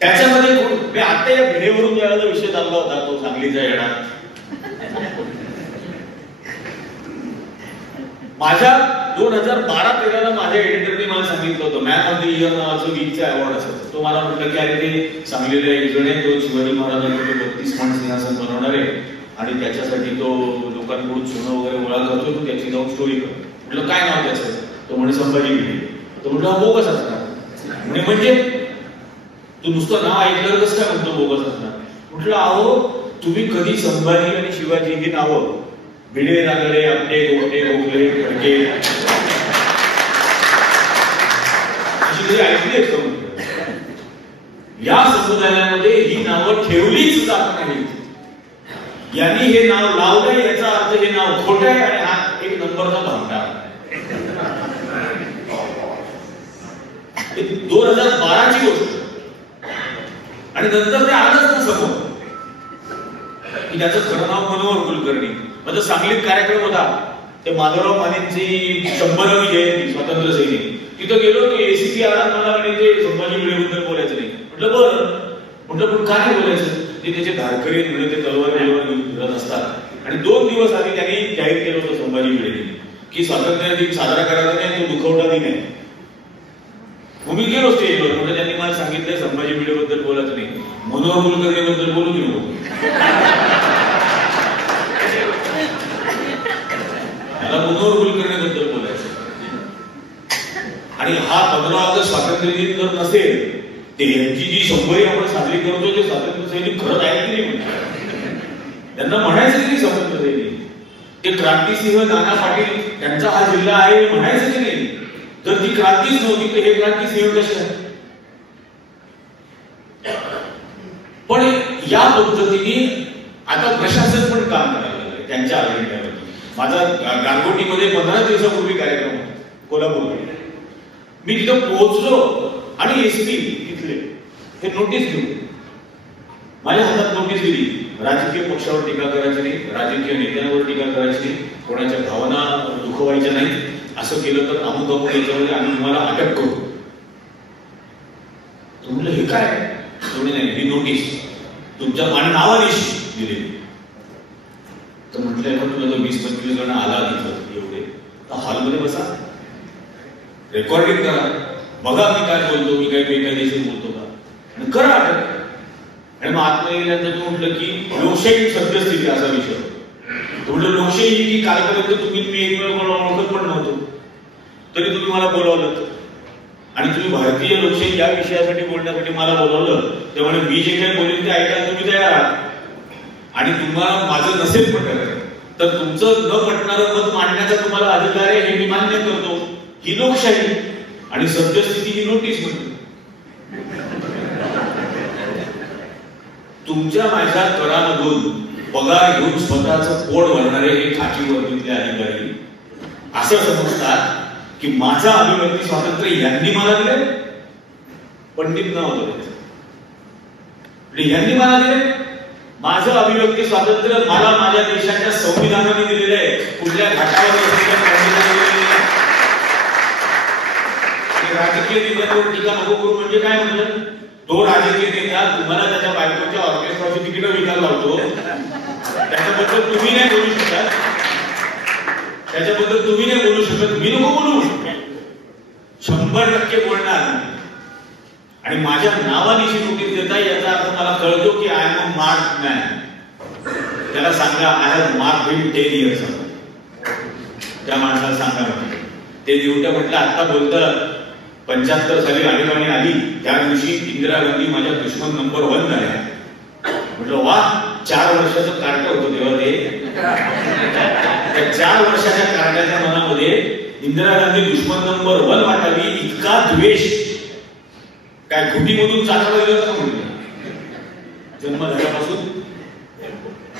त्याच्यामध्ये मी आता या भिडेवरून ज्यावेळेला विषय चालला होता तो सांगलीचा येणार, माझ्या 2012-13 माझ्या एडिटरने मला सांगितलं होतं मॅन ऑफ द इयर नावाचं वीकचा अवॉर्ड असायचा. तो मला म्हटलं की अरे ते सांगलीला एक जण आहे, तो शिवाजी महाराजांचे 32 मण सिंहासन बनवणार आहे आणि त्याच्यासाठी तो लोकांकडून सोनं वगैरे गोळा करतो, तो त्याची जाऊन स्टोरी कर. म्हटलं काय नाव त्याचं? तो म्हणे संभाजी भिडे. तो म्हटलं बोगस असणार. म्हणजे तू नुसतं नाव ऐकलं कसं काय म्हणतो बोगस असणार? म्हटलं अहो तुम्ही कधी संभाजी आणि शिवाजी ही नावं भिडे, रांगडे, आपटे, गोटे, गोगले, खडके अशी तरी ऐकली आहेत का? या समुदायामध्ये ही नावं ठेवलीच जात नाही. यांनी हे नाव लावलंय याचा अर्थ हे नाव खोटं आहे आणि हा एक नंबरचा भामटा. 2012ची गोष्ट आणि नंतर ते आलंच ना समोर की त्याचं खरं नाव मनोहर कुलकर्णी. म्हणजे सांगलीत कार्यक्रम होता, ते माधवराव मानेंची 100वी जयंती स्वातंत्र्य सैनिक, तिथं गेलो. तो एसीपी आला, मला म्हणे ते संभाजी भिडेबद्दल बोलायचं नाही. म्हटलं बरं, म्हटलं पण काय बोलायचं? ते त्याचे धारकरी म्हणजे ते तलवार घेऊन फिरत असतात आणि 2 दिवस आधी त्यांनी जाहीर केलं होतं संभाजी भिडे की स्वातंत्र्य दिन साजरा करायचा नाही, तो दुखवटा दिन आहे. मग मी गेलो स्टेजवर, म्हणजे त्यांनी मला सांगितलं संभाजी भिडे बद्दल बोलायचं नाही, मनोहर कुलकर्णी बद्दल बोलू घेऊ. मला मनोहर कुलकर्णी बद्दल बोलायचं. 15 स्वातंत्र्य दिन जर नसेल ते यांची जी 100 आपण साजरी करतो ते स्वातंत्र्य सैनिक खरंच आहेत की नाही, त्यांना म्हणायचं की स्वातंत्र्य सैनिक, ते क्रांतिसिंह नाना पाटील त्यांचा हा जिल्हा आहे म्हणायचं की नाही. तर ती क्रांतीच नव्हती तर हे क्रांतिसिंह कसे आहे. पण या पद्धतीने आता प्रशासन पण काम करायला लागले त्यांच्या अजेंड्यावरती. माझा गारगोटीमध्ये 15 दिवसापूर्वी कार्यक्रम होता कोल्हापूरमध्ये. मी तिथं पोहोचलो आणि एसपी तिथले हे नोटीस घेऊन माझ्या हातात नोटीस दिली. राजकीय पक्षावर टीका करायची नाही, राजकीय नेत्यांवर टीका करायची नाही, कोणाच्या भावना दुखवायच्या नाही, असं केलं तर अमुक अमुक याच्यामध्ये आम्ही तुम्हाला अटक करू. म्हणलं हे काय तुम्ही नाही ही नोटीस तुमच्या आणि नावानिशी दिली. तर म्हटलं तुला जर 20-25 जण आला तिथं एवढे तर हॉलमध्ये बसा, रेकॉर्डिंग करा, बघा मी काय बोलतो, मी काय बेकायदेशीर बोलतो का, आणि करा अटक. आणि मग आत्महत्या गेल्यानंतर तू म्हटलं की लोकशाही सद्यस्थिती असा विषय. म्हटलं लोकशाही ही की कालपर्यंत तुम्ही एकमेव ओळखत पण नव्हतो तरी तुम्ही मला बोलावलं आणि तुम्ही भारतीय लोकशाही या विषयासाठी बोलण्यासाठी मला बोलावलं. त्यामुळे मी जे काही बोलेन ते ऐकायला तुम्ही तयार आहात आणि तुम्हाला माझं नसेल पटलं तर तुमचं न पटणारं मत मांडण्याचा तुम्हाला अधिकार आहे हे मी मान्य करतो. ही लोकशाही आणि सद्यस्थिती ही नोटीस म्हणतो. तुमच्या माझ्या करामधून पगार घेऊन स्वतःचं पोट भरणारे हे खाचीवर्दीतले अधिकारी असं समजतात की माझा अभिव्यक्ती स्वातंत्र्य यांनी मला दिले. पंडित नाव होतं यांनी मला दिले. माझं अभिव्यक्ती स्वातंत्र्य मला माझ्या देशाच्या संविधानाने दिलेलं आहे. कुठल्या घाटावर राजकीय नेत्यांवर टीका नको करू म्हणजे काय म्हटलं. तो राजकीय नेता तुम्हाला त्याच्या बायकोच्या ऑर्केस्ट्राची तिकीट विकायला लावतो, त्याच्याबद्दल तुम्ही नाही बोलू शकत, त्याच्याबद्दल तुम्ही नाही बोलू शकत, मी नको बोलू. 100% बोलणार. आणि माझ्या नावानिशी नोटीस देता याचा अर्थ मला कळतो की I am a mark man. त्याला सांगा I have mark him 10 years. त्या माणसाला सांगा. ते दिवट्या म्हटलं आता बोलतं 75 साली आणीबाणी आली त्या दिवशी इंदिरा गांधी माझ्या दुश्मन नंबर 1 झाल्या. म्हटलं वा 4 वर्षाचं कार्ट होतं तेव्हा ते. त्या 4 वर्षाच्या कार्टाच्या मनामध्ये इंदिरा गांधी दुश्मन नंबर 1 वाटावी इतका द्वेष काय घुटीमधून चालवला गेला का म्हणलं. जन्म झाल्यापासून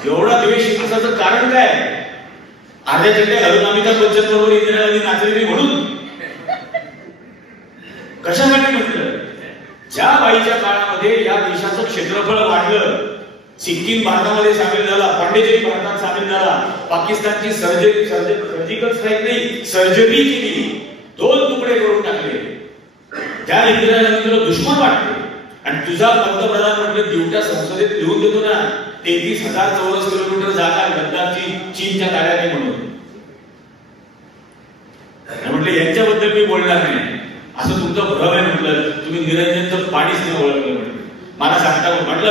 एवढा द्वेष असाचं कारण काय. अर्ध्या तिकडे घालून अमिताभ बच्चन बरोबर इंदिरा गांधी नाचलेली म्हणून कशासाठी म्हटलं. ज्या बाईच्या काळामध्ये या देशाचं क्षेत्रफळ वाढलं, सिक्कीम भारतामध्ये सामील झाला, पांडेचेरी भारतात सामील झाला, पाकिस्तानची सर्जिकल स्ट्राईक नाही सर्जरी केली, 2 तुकडे करून टाकले. त्या इंदिरा गांधीला दुश्मन वाटले आणि तुझा पंतप्रधान म्हटलं दिवट्या संसदेत लिहून देतो ना 33,000 चौरस किलोमीटर जागा लद्दाखची चीनच्या ताब्यात म्हणून. म्हटलं यांच्याबद्दल मी बोलणार नाही असं तुमचं भ्रम आहे. म्हटलं तुम्ही निरंजनचं पाणीच नाही ओळखलं म्हटलं. मला सांगता म्हटलं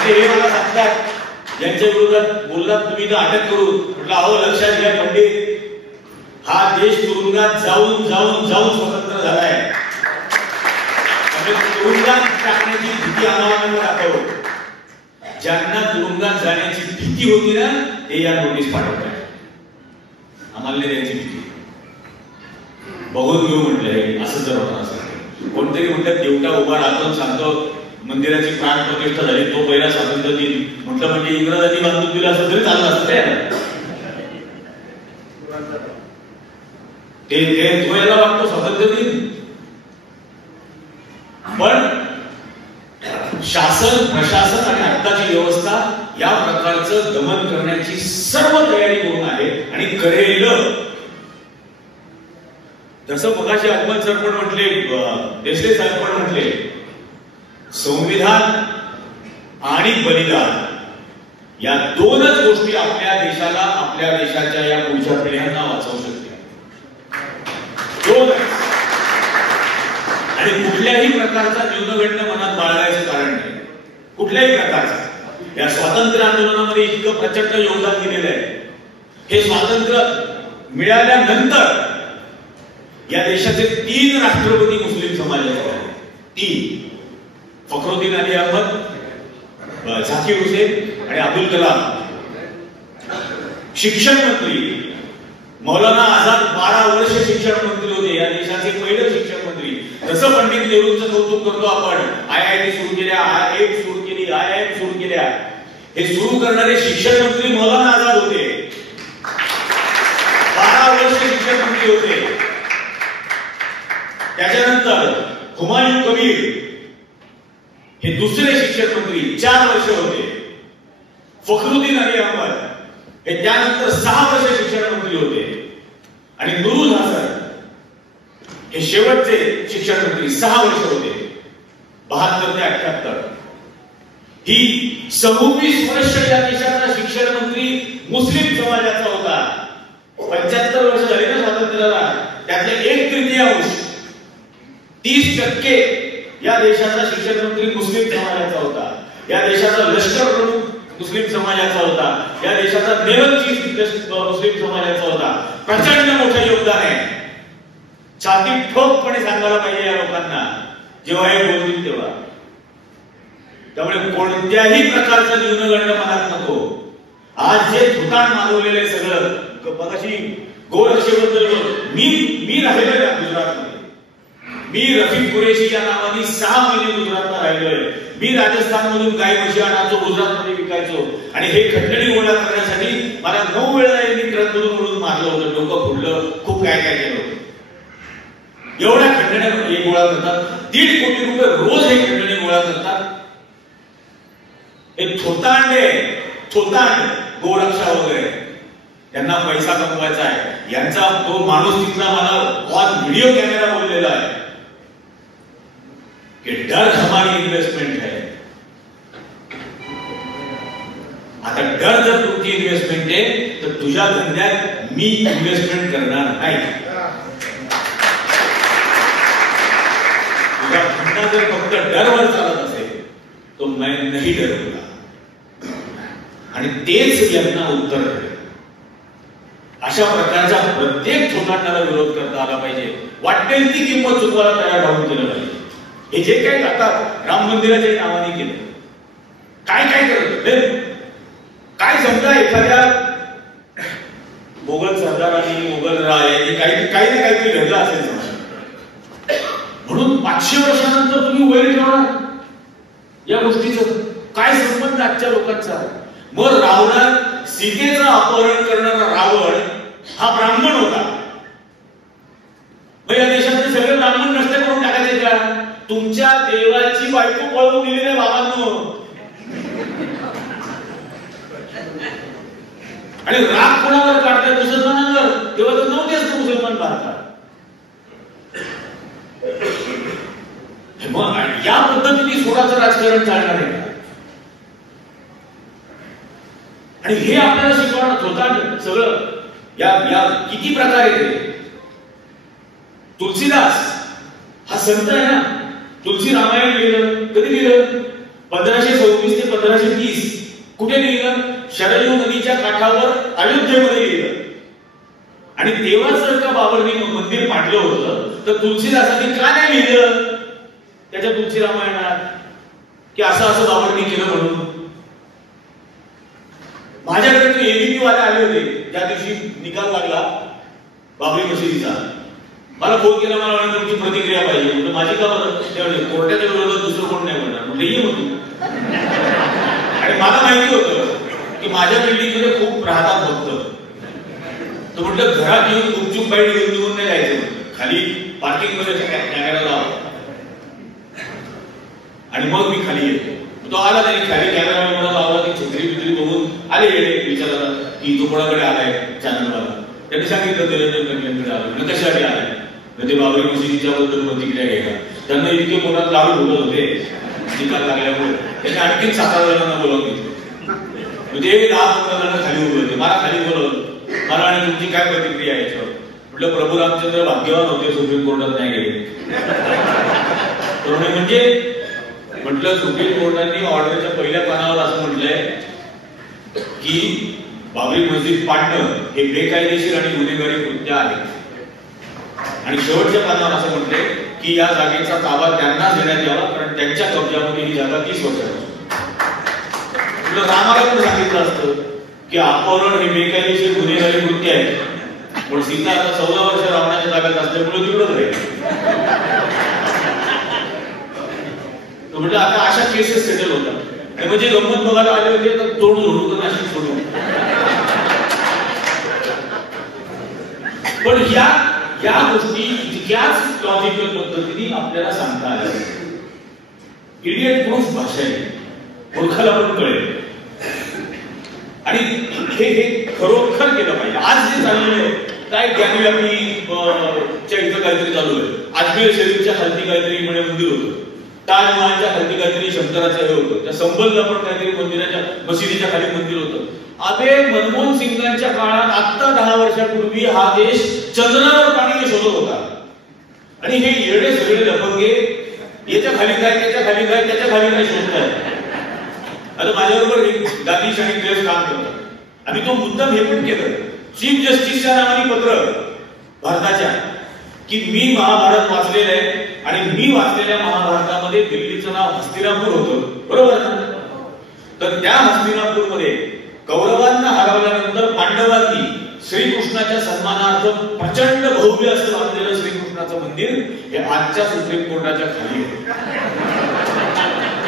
हे मला सांगतात यांच्या विरोधात बोललात तुम्ही तर अटक करू. म्हटलं अहो लक्षात घ्या पंडित, हा देश तुरुंगात जाऊन जाऊन जाऊन स्वतंत्र झालाय. तुरुंगात टाकण्याची भीती आम्हाला दाखव. ज्यांना तुरुंगात जाण्याची भीती होती ना ते या नोटीस पाठवतात. आम्हाला द्यायची भीती बघून घेऊ म्हटलंय. असं जर होणार असेल कोणतरी म्हणतात देवटा उभा राहतो सांगतो मंदिराची प्राण प्रतिष्ठा झाली तो पहिला स्वातंत्र्य दिन म्हटलं म्हणजे इंग्रजांनी बांधून दिलं असं तरी चाललं असतं. ते तो याला वाटतो स्वातंत्र्य दिन. पण शासन प्रशासन आणि आत्ताची व्यवस्था या प्रकारचं दमन करण्याची सर्व तयारी करून आहे आणि करेल. जसं मगाशी अहमद सर पण म्हटले, देशले साहेब पण म्हटले, संविधान आणि बलिदान या 2च गोष्टी आपल्या देशाला आपल्या देशाच्या या पुढच्या पिढ्यांना वाचवू शकतात. 2 आणि कुठल्याही प्रकारचा न्यूनगंड मनात बाळगायचं कारण नाही. कुठल्याही प्रकारचा. या स्वातंत्र्य आंदोलनामध्ये इतकं प्रचंड योगदान दिलेलं आहे. हे स्वातंत्र्य मिळाल्यानंतर या देशाचे 3 राष्ट्रपती मुस्लिम समाजाचे आहेत. 3. फखरुद्दीन अली अहमद, झाकीर हुसेन आणि अब्दुल कलाम. शिक्षण मंत्री मौलाना आझाद 12 वर्ष शिक्षण मंत्री होते, या देशाचे पहिले शिक्षण मंत्री. जसं पंडित नेहरूंचं कौतुक करतो आपण, IIT सुरू केल्या, IIM सुरू केली, IIM सुरू केल्या, हे सुरू करणारे शिक्षण मंत्री मौलाना आझाद होते. 12 वर्ष शिक्षण मंत्री होते. त्याच्यानंतर हुमायूं कबीर हे दुसरे शिक्षण मंत्री 4 वर्ष होते. फखरुद्दीन अली अहमद हे त्यानंतर 6 वर्ष शिक्षण मंत्री होते. आणि नुरुल हसन हे शेवटचे शिक्षण मंत्री 6 वर्ष होते. 72 ते 78. ही 26 वर्ष या देशाचा शिक्षण मंत्री मुस्लिम समाजाचा होता. 75 वर्ष झाली ना स्वातंत्र्याला, त्यातले 1/3 30% या देशाचा शिक्षण मंत्री मुस्लिम समाजाचा होता. या देशाचा लष्कर प्रमुख मुस्लिम समाजाचा होता. या देशाचा नेव्हल चीफ मुस्लिम समाजाचा होता. प्रचंड मोठं योगदान आहे. छाती ठोकपणे सांगायला पाहिजे या लोकांना जेव्हा हे बोलतील तेव्हा. त्यामुळे कोणत्याही प्रकारचं न्यूनगंड मनात नको. आज जे ठिकाण मागवलेलं सगळं मगाशी गोरक्षेबद्दल मी राहिलोय ना गुजरातमध्ये. मी रफीक कुरेशी या नावाने 6 महिने गुजरातला राहिलोय. मी राजस्थानमधून गाय म्हशी आणायचो, गुजरातमध्ये विकायचो. आणि हे खंडणी गोळा करण्यासाठी मला 9 वेळा यांनी ट्रकमधून म्हणून मारलं होतं, डोकं फुडलं, खूप काय काय केलं होतं. एवढ्या खंडण्या हे गोळा करतात. 1.5 कोटी रुपये रोज हे खंडणी गोळा करतात. हे थोतांड गोरक्षा वगैरे त्यांना पैसा कमवायचा आहे. यांचा तो माणूस तिथला मला व्हिडिओ कॅमेरा बोललेला आहे कि डर हमारी इन्वेस्टमेंट है. आता डर जर तुमची इन्व्हेस्टमेंट आहे तर तुझ्या धंद्यात मी इन्व्हेस्टमेंट करणार नाही. तुझा धंदा जर फक्त डरवर चालत असेल तो मैं नहीं डरूंगा. आणि तेच यांना उत्तर आहे. अशा प्रकारच्या प्रत्येक ठोकाणाला विरोध करता आला पाहिजे. वाटेल ती किंमत चुकवायला तयार राहून केलं पाहिजे. हे जे काही आता राम मंदिराच्या नावाने केलं, काय काय करत काय समजा एखाद्या मोगल सरदारांनी मोगल रायांनी काही ना काहीतरी घडलं असेल समजा, म्हणून 500 वर्षानंतर तुम्ही वैर ठेवणार या गोष्टीचं काय संबंध आजच्या लोकांचा. मग रावणात सीतेचं अपहरण करणारा रावण हा ब्राह्मण होता. मग या देशातले सगळे ब्राह्मण नष्ट करून टाकायचे का? तुमच्या देवाची बायको पळवून दिली नाही बाबांनो. आणि राग कोणावर काढताय? मुसलमानांवर. तेव्हा तर नव्हतेच मुसलमान भारतात. मग या पद्धतीने सोडाचं राजकारण चालणार आहे का? आणि हे आपल्याला शिकवण्यात होतात सगळं. या किती प्रकार येते. तुलसीदास हा संत आहे ना, तुलसी रामायण लिहिलं. कधी लिहिलं? 1526 ते 1530. कुठे लिहिलं? शरयू नदीच्या काठावर अयोध्येमध्ये लिहिलं. आणि तेव्हा जर का बाबरने मंदिर पाडलं होतं तर तुलसीदासांनी का नाही लिहिलं त्याच्या तुलसी रामायणात की असं असं बाबरने केलं म्हणून? माझ्याकडे एबीपी वाले आले होते ज्या दिवशी निकाल लागला बाबरी मशिदीचा. मला फोन केला, मला म्हणाले तुमची प्रतिक्रिया पाहिजे. म्हणजे माझी का बरं? कोर्टाच्या विरोधात दुसरं कोण नाही म्हणणार. म्हणजे ये होती. आणि मला माहिती होतं की माझ्या बिल्डिंग मध्ये खूप राहतात भक्त. तर म्हटलं घरात येऊन गुपचूप बाईट घेऊन निघून नाही जायचं. खाली पार्किंग मध्ये कॅमेरा लावा. आणि मग मी खाली येतो. तो आला नाही, खाली कॅमेरा लावला की छत्री बित्री बघून आले विचारायला की तो कोणाकडे आलाय चॅनलवाला. त्यांनी सांगितलं निरंजन कन्यांकडे आलो. कशासाठी आलाय? ते बाबरी मशिदीच्या बद्दल प्रतिक्रिया घ्यायला. त्यांना इतके कोणात लाडू बोलत होते निकाल लागल्यामुळे त्यांनी आणखीन 7 जणांना बोलावून घेतले. म्हणजे 10-15 जण खाली उभे होते. मला खाली बोलवलं. मला आणि तुमची काय प्रतिक्रिया आहे याच्यावर? म्हटलं प्रभू रामचंद्र भाग्यवान होते, सुप्रीम कोर्टात नाही गेले. म्हणजे म्हटलं सुप्रीम कोर्टाने ऑर्डरच्या पहिल्या पानावर असं म्हटलंय की बाबरी मस्जिद पाडणं हे बेकायदेशीर आणि गुन्हेगारी कृत्य आहे. आणि शेवटच्या पानावर असं म्हटले की या जागेचा ताबा त्यांना देण्यात यावा, कारण त्यांच्या कब्जामध्ये ही जागा 30 वर्षापासून. रामाला पण सांगितलं असतं की अपहरण हे बेकायदेशीर गुन्हेगारी कृत्य आहे, पण सीता आता 14 वर्ष रावणाच्या ताब्यात असल्यामुळे तिकडंच राहील. म्हणजे आता अशा केसेस सेटल होतात. म्हणजे गंमत बघायला आले होते तर तोड झोडू तर अशी सोडू. पण या गोष्टी इतक्याच लॉजिकल पद्धतीने आपल्याला सांगता आल्या. इडियट प्रूफ भाषा आहे, मूर्खाला पण कळेल. आणि हे खरोखर केलं पाहिजे. आज जे चाललेलं आहे काय ज्ञानव्यापी इथं काहीतरी चालू आहे. अजमेर शरीफच्या खालती काहीतरी म्हणे मंदिर होतं, ताजमहालच्या खालती काहीतरी शंकराचं हे होतं, त्या संबलला पण काहीतरी मंदिराच्या मशिदीच्या खाली मंदिर होतं. अबे मनमोहन सिंगांच्या काळात आता 10 वर्षापूर्वी हा देश चंद्रावर पाणी शोधत होता. आणि हे येडे सगळे लफंगे याच्या खाली काय, त्याच्या खाली काय, त्याच्या खाली काय शोधतात. आता माझ्याबरोबर एक गांधी आणि प्रेस काम करतात. आणि तो मुद्दाम हे पण केलं, चीफ जस्टिसच्या नावाने पत्र भारताच्या की मी महाभारत वाचलेलं आहे आणि मी वाचलेल्या महाभारतामध्ये दिल्लीचं नाव हस्तिनापूर होतं, बरोबर ना? तर त्या हस्तिनापूरमध्ये कौरवांना हरवल्यानंतर पांडवांनी श्रीकृष्णाच्या सन्मानार्थ प्रचंड भव्य असं बांधलेलं श्रीकृष्णाचं मंदिर हे आजच्या सुप्रीम कोर्टाच्या खाली आहे.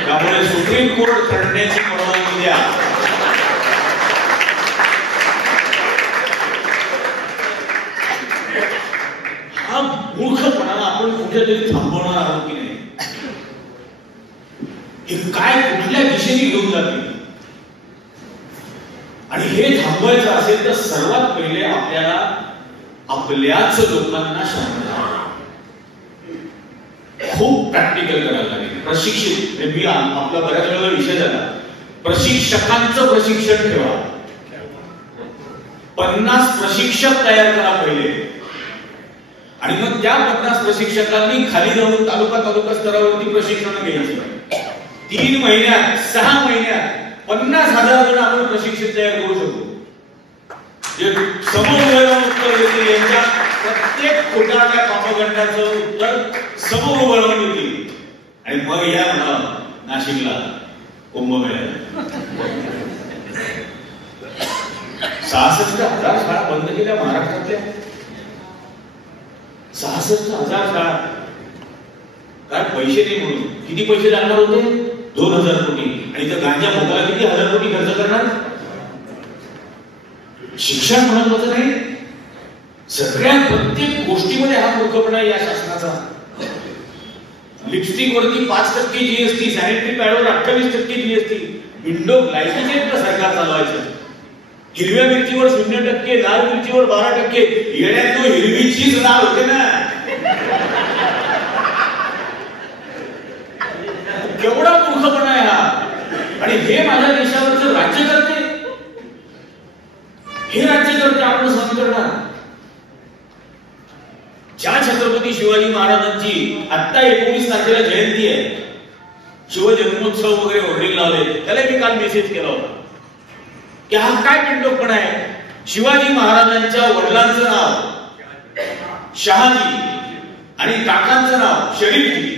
त्यामुळे सुप्रीम कोर्ट करण्याची परवानगी द्या. हा मूर्खपणा आपण कुठेतरी थांबवणार आहोत की नाही? हे काय कुठल्या दिशेने घेऊन जाते? आणि हे थांबवायचं असेल तर सर्वात पहिले आपल्याला आपल्याच लोकांना शांत खूप प्रॅक्टिकल करायला लागेल. प्रशिक्षित मी आपला बऱ्याच वेळेला विषय झाला, प्रशिक्षकांचं प्रशिक्षण ठेवा. 50 प्रशिक्षक तयार करा पहिले, आणि मग त्या 50 प्रशिक्षकांनी खाली जाऊन तालुका स्तरावरती प्रशिक्षण घ्यायची. 3 महिन्यात 6 महिन्यात 50,000 जण आपण प्रशिक्षित तयार करू शकतो. जे समोर उभे राहून उत्तर देतील, यांच्या प्रत्येक खोट्याच्या पापगंडाचं उत्तर समोर उभं राहून देतील. आणि मग या म्हणा नाशिकला कुंभमेळ्याला 66,000 शाळा बंद केल्या महाराष्ट्रातल्या. 66,000 शाळा. काय पैसे नाही म्हणून. किती पैसे लागणार होते? 2,000 कोटी. आणि तर गांजा भोगाला किती 1,000 कोटी खर्च करणार? शिक्षण महत्वाचं नाही. सगळ्या प्रत्येक गोष्टीमध्ये हा मूर्खपणा या शासनाचा. लिपस्टिक वरती 5% जीएसटी, सॅनिटरी पॅडवर 28% जीएसटी. विंडो लाईटीचे सरकार चालवायचं. हिरव्या मिरचीवर 0%, लाल मिरचीवर 12%. येण्यात तो हिरवीचीच लाल होते ना. केवढा मूर्खपणा आहे हा. आणि हे माझ्या देशावरचं राज्य करते, हे राज्य करते आपण सहन करणार. ज्या छत्रपती शिवाजी महाराजांची आता 19 तारखेला जयंती आहे, शिवजन्मोत्सव वगैरे होर्डिंग लावले, त्याला मी काल मेसेज केला होता की हा काय पिंडोकपणा आहे. शिवाजी महाराजांच्या वडिलांचं नाव शहाजी आणि काकांचं नाव शरीफजी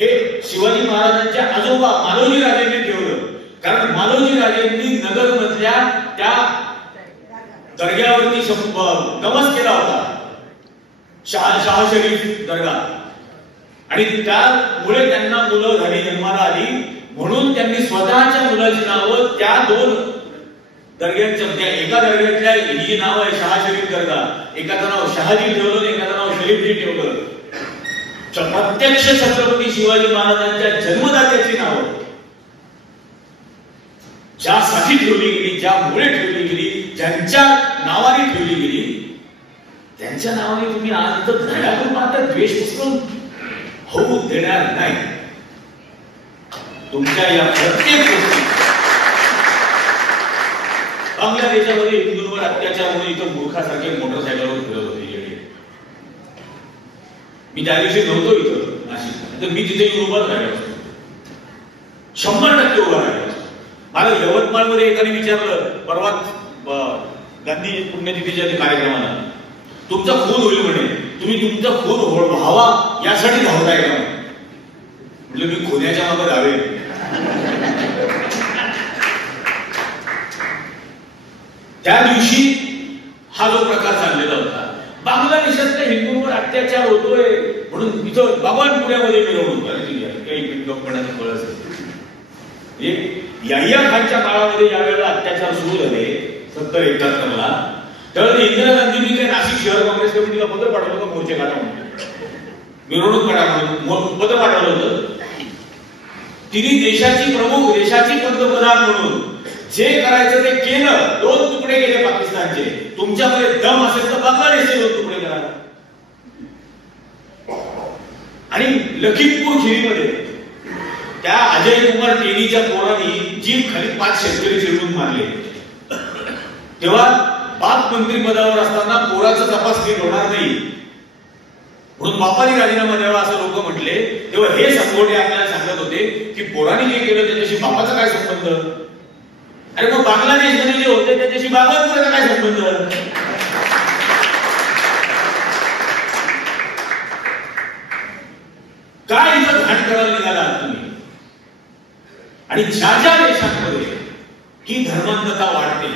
हे शिवाजी महाराजांच्या आजोबा मालोजी राजेंनी ठेवलं. कारण मालोजी राजेंनी नगर मधल्या त्या दर्ग्यावरती नमस केला होता, शाह शरीफ दर्गा. आणि त्यामुळे त्यांना मुलं झाली, जन्माला आली. म्हणून त्यांनी स्वतःच्या मुलाची नावं त्या 2 दर्ग्यांच्या, एका दर्ग्यातल्या ही नाव आहे शाह शरीफ दर्गा, एकाचं नाव शहाजी ठेवलं, एकाचं नाव शरीफजी ठेवलं. प्रत्यक्ष छत्रपती शिवाजी महाराजांच्या जन्मदात्याची नाव ज्यासाठी ठेवली गेली, ज्यामुळे ठेवली गेली, ज्यांच्या नावाने ठेवली गेली, त्यांच्या नावाने तुम्ही आज तर धड्यातून मात्र द्वेष पुसरून होऊ देणार नाही. तुमच्या या प्रत्येक गोष्टी बांगलादेशामध्ये हिंदूंवर अत्याचार होऊन इथं मूर्खासारखे मोटरसायकलवर फिरत होते. मी त्या दिवशी नव्हतो इथं नाशिक, तर मी तिथे उभा राहिलो असतो, 100% उभा राहिलो असतो. मला यवतमाळमध्ये एकाने विचारलं परवा गांधी पुण्यतिथीच्या कार्यक्रमाला तुमचा खून होईल म्हणे, तुम्ही तुमचा खून व्हावा यासाठी धावताय का? म्हटलं मी खुन्याच्या मागे धावेन. त्या दिवशी हा जो प्रकार चाललेला होता, बांगलादेशातल्या हिंदूंवर अत्याचार होतोय म्हणून इथं बाबान पुण्यामध्ये मिरवणूक काही पिंडोपणाचं फळ असेल. याहिया खानच्या काळामध्ये ज्यावेळेला अत्याचार सुरू झाले 70-71ला, त्यावेळेला इंदिरा गांधींनी काय नाशिक शहर काँग्रेस कमिटीला पत्र पाठवलं होतं, मोर्चे काढा म्हणून, मिरवणूक काढा म्हणून पत्र पाठवलं होतं. तिने देशाची प्रमुख, देशाची पंतप्रधान म्हणून जे करायचं ते केलं. 2 तुकडे केले पाकिस्तानचे. तुमच्यामध्ये दम असेल तर बांगलादेशचे 2 तुकडे करा. आणि लखीमपूर खिरीमध्ये त्या अजय कुमार टेनीच्या पोरांनी जीप खाली 5 शेतकरी चिरडून मारले. तेव्हा बाप मंत्री पदावर असताना पोराचा तपास नीट होणार नाही म्हणून बापाने राजीनामा द्यावा असं लोक म्हटले. तेव्हा हे संघोटे आपल्याला सांगत होते की पोरांनी जे केलं त्याच्याशी बापाचा काय संबंध? अरे मग बांगलादेशमध्ये जे होते त्याच्याशी बाबांचा काय संबंध? काय इथं घाट करायला निघाला तुम्ही? आणि ज्या ज्या देशांमध्ये ही धर्मांधता वाढते,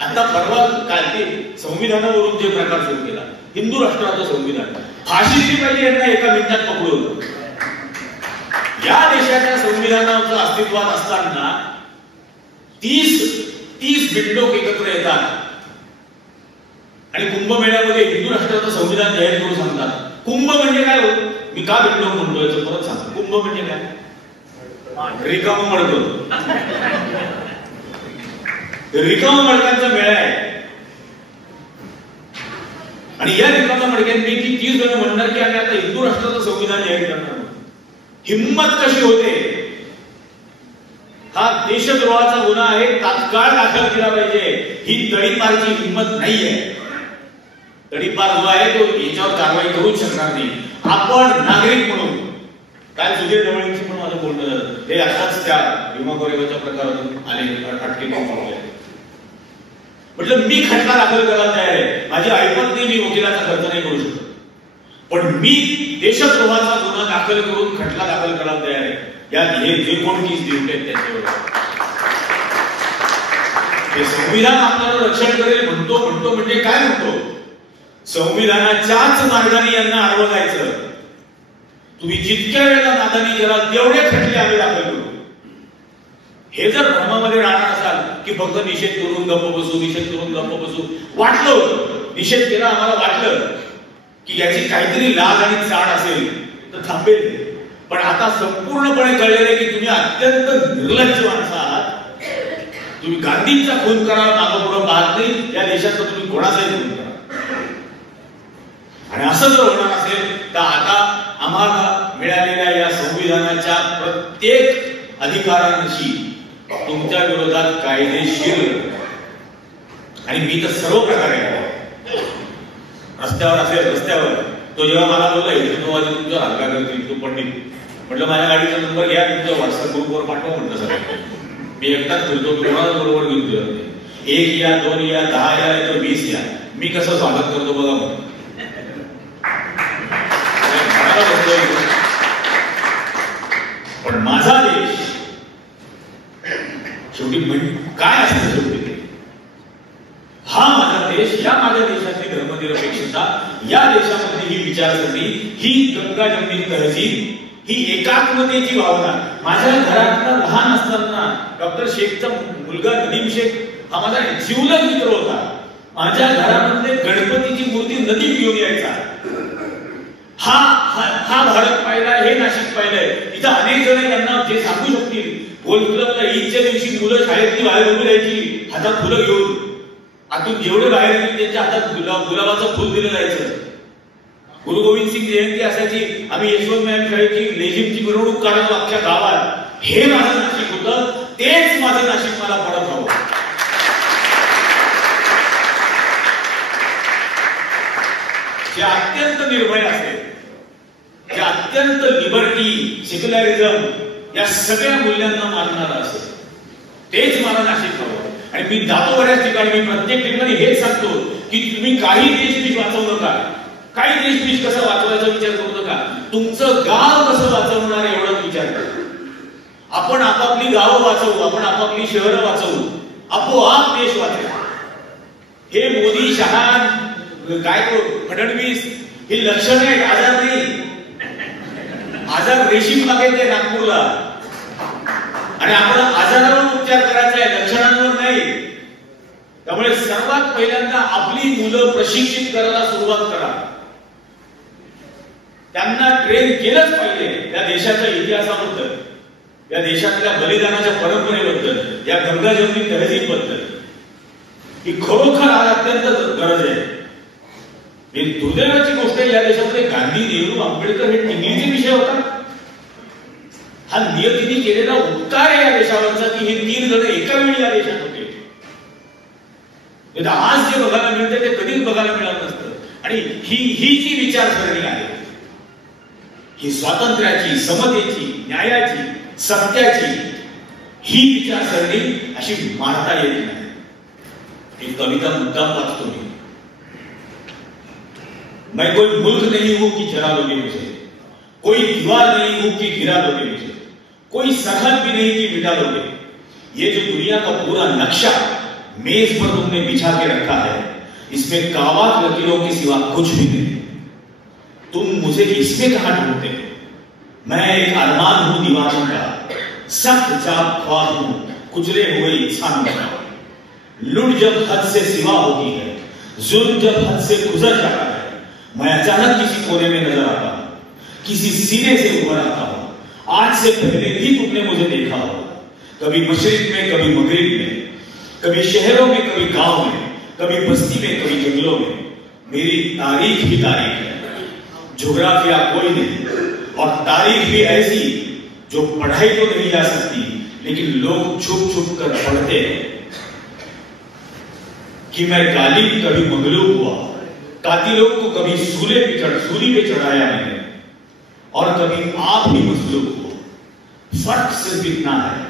आता परवा काय ते संविधानावरून जे प्रकार सुरू केला, हिंदू राष्ट्राचं संविधान, फाशी दिली पाहिजे यांना एका मिनिटात पकडून. या देशाच्या संविधानाचं अस्तित्वात असताना 30 बिल्डोक एकत्र येतात आणि कुंभमेळ्यामध्ये हिंदू राष्ट्राचं संविधान जाहीर करून सांगतात. कुंभ म्हणजे काय हो? मी का बिल्डोक म्हणतोय परत सांग. कुंभ म्हणजे काय? रिकाम मडकं. रिकाम मडकांचा मेळा आहे. आणि या रिकामा मडक्यांपैकी 30 जण म्हणणार की आम्ही आता हिंदू राष्ट्राचं संविधान जाहीर करणार. हिम्मत कशी होते? हा देशद्रोहाचा गुन्हा आहे, तात्काळ दाखल केला पाहिजे. ही तडीपारची हिम्मत नाहीये. तडीपार जो आहे तो याच्यावर कारवाई करू शकणार नाही. आपण नागरिक म्हणून, काय सुधीर ढवळींशी पण माझं बोलणं झालं, हे आताच त्या भीमा कोरेगावच्या प्रकारातून आले अटके म्हटलं मी खटला दाखल करायला तयार आहे. माझी ऐपत नाही, मी वकिलाचा खर्च नाही करू शकत, पण मी देशद्रोहाचा गुन्हा दाखल करून खटला दाखल करायला तयार आहे. यात हे जे कोण केस देऊ आहेत त्याच्यावर हे संविधान आपल्याला रक्षण करेल म्हणतो म्हणजे काय म्हणतो? संविधानाच्याच मार्गाने यांना अडवगायचं. तुम्ही जितक्या वेळेला नादानी कराल तेवढे खटले आम्ही दाखल करू. हे जर भ्रमामध्ये राहणार असाल की फक्त निषेध करून गप्प बसू, निषेध करून गप्प बसू, वाटलं होतं निषेध केला, आम्हाला वाटलं की याची काहीतरी लाग आणि चाड असेल तर थांबेल. पण आता संपूर्णपणे कळलेलं आहे की तुम्ही अत्यंत निर्लज्ज माणसं आहात. तुम्ही गांधींचा खून करा, मागं पुढं पाहत नाही. या देशात तुम्ही कोणाचाही खून करा. आणि असं जर होणार असेल तर आता आम्हाला मिळालेल्या या संविधानाच्या प्रत्येक अधिकारांशी तुमच्या विरोधात कायदेशीर, आणि मी तर सर्व प्रकारे रस्त्यावर असेल, रस्त्यावर तो जेव्हा मला बोलला हिंदुत्ववादी तुमचा हलका करतील, तू पंडित, म्हटलं माझ्या गाडीचा नंबर घ्या, तुमच्या व्हॉट्सअप ग्रुपवर पाठवा म्हटलं. सगळं मी एकटाच फिरतो, कोणाला बरोबर घेऊन दिलं नाही. 1 या 2 या 10 या तर 20 या, मी कसं स्वागत करतो बघा. मग पण माझा देश शेवटी काय असतं? शेवटी हा माझा देश, या माझ्या देशातली धर्मनिरपेक्षता, या देशामधली ही विचारसरणी, ही गंगा जमनी तहजीब, ही एकात्मतेची भावना. माझ्या घरातला लहान असताना डॉक्टर शेखचा मुलगा नदीम शेख हा माझा जीवलग मित्र होता. माझ्या घरामध्ये गणपतीची मूर्ती नदीम घेऊन यायचा. हा भारत पाहिला, हे नाशिक पाहिलंय. इथं अनेक जण त्यांना जे सांगू शकतील. गोल क्लबला ईदच्या दिवशी मुलं शाळेतली बाहेर उभी राहायची, हातात फुलं घेऊन. आतून जेवढे बाहेर येतील त्यांच्या हातात गुलाबाचं फुल दिलं जायचं. गुरु गोविंद सिंग जयंती असायची, आम्ही यशवंत मॅम शाळेची लेझिमची मिरवणूक काढतो अख्ख्या गावात. हे माझं नाशिक होतं, तेच माझं नाशिक मला पडत हवं. जे अत्यंत निर्भय असेल, जे अत्यंत लिबर्टी, सेक्युलरिझम या सगळ्या मूल्यांना मानणारा असेल, तेच मला नाशिक हवं. आणि मी जातो बऱ्याच ठिकाणी, मी प्रत्येक ठिकाणी हेच सांगतो की तुम्ही काही देश वाचवू नका, काही देश कसं वाचवायचा विचार करू नका, तुमचं गाव कसं वाचवणार एवढाच विचार करा. आपण आपापली गावं वाचवू, आपण आपापली शहरं वाचवू, आपोआप देश वाचेल. हे मोदी, शहा, काय फडणवीस हे लक्षण आहेत, आजार नाही. आजार रेशीम बागेत आहे नागपूरला, आणि आपण आजारावर उपचार करायचा आहे, लक्षणांवर नाही. त्यामुळे सर्वात पहिल्यांदा आपली मुलं प्रशिक्षित करायला सुरुवात करा. त्यांना ट्रेन केलंच पाहिजे या देशाच्या इतिहासाबद्दल, या देशातल्या बलिदानाच्या परंपरेबद्दल, या गंगा जमनी तहजीबबद्दल. ही खरोखर आज अत्यंत गरज आहे. ही दुर्दैवाची गोष्ट आहे, या देशामध्ये गांधी, नेहरू, आंबेडकर हे टिंगलीचे विषय होता. हा नियतीने केलेला उपकार आहे या देशावरचा की हे 3 जण एका वेळी या देशात होते. आज जे बघायला मिळते ते कधीच बघायला मिळत नसतं. आणि ही जी विचारसरणी आहे, ही स्वातंत्र्याची, समतेची, न्यायाची, सत्याची, ही विचारसरणी अशी मांडता येत नाही. एक कविता मुद्दाम वाचतो मी. मैं कोई मुल्क नहीं हूं कि जला दोगे मुझे, कोई दीवार नहीं हूं कि गिरा दोगे मुझे, कोई सरहद भी नहीं कि मिटा दोगे. ये जो दुनिया का पूरा नक्शा मेज पर तुमने बिछा के रखा है, इसमें कावात लकीरों के सिवा कुछ भी नहीं. तुम मुझे इसमें कहां ढूंढते हो? मैं एक अरमान हूं दीवारों का, सख्त जाब ख्वाब हूं कुचले हुए इंसानों का. लुट जब हद से सिवा होती है, जुल्म जब हद से गुजर जाता है, मैं अचानक किसी कोने में नजर आता हूं, किसी सीने से उभर आता हूं. आज से पहले भी तुमने मुझे देखा हो, कभी मशरिक में, कभी मगरिब में, कभी शहरों में, कभी गांव में, कभी बस्ती में, कभी जंगलों में. मेरी तारीख ही तारीख है, ज्योग्राफिया कोई नहीं, और तारीख भी ऐसी जो पढ़ाई तो नहीं जा सकती, लेकिन लोग छुप छुप कर पढ़ते हैं. कि मैं गालिब कभी मगलूब हुआ, कातिलों को कभी सूली पे चढ़ाया मैंने, और कभी आप ही मजलूब हो. फर्क सिर्फ इतना है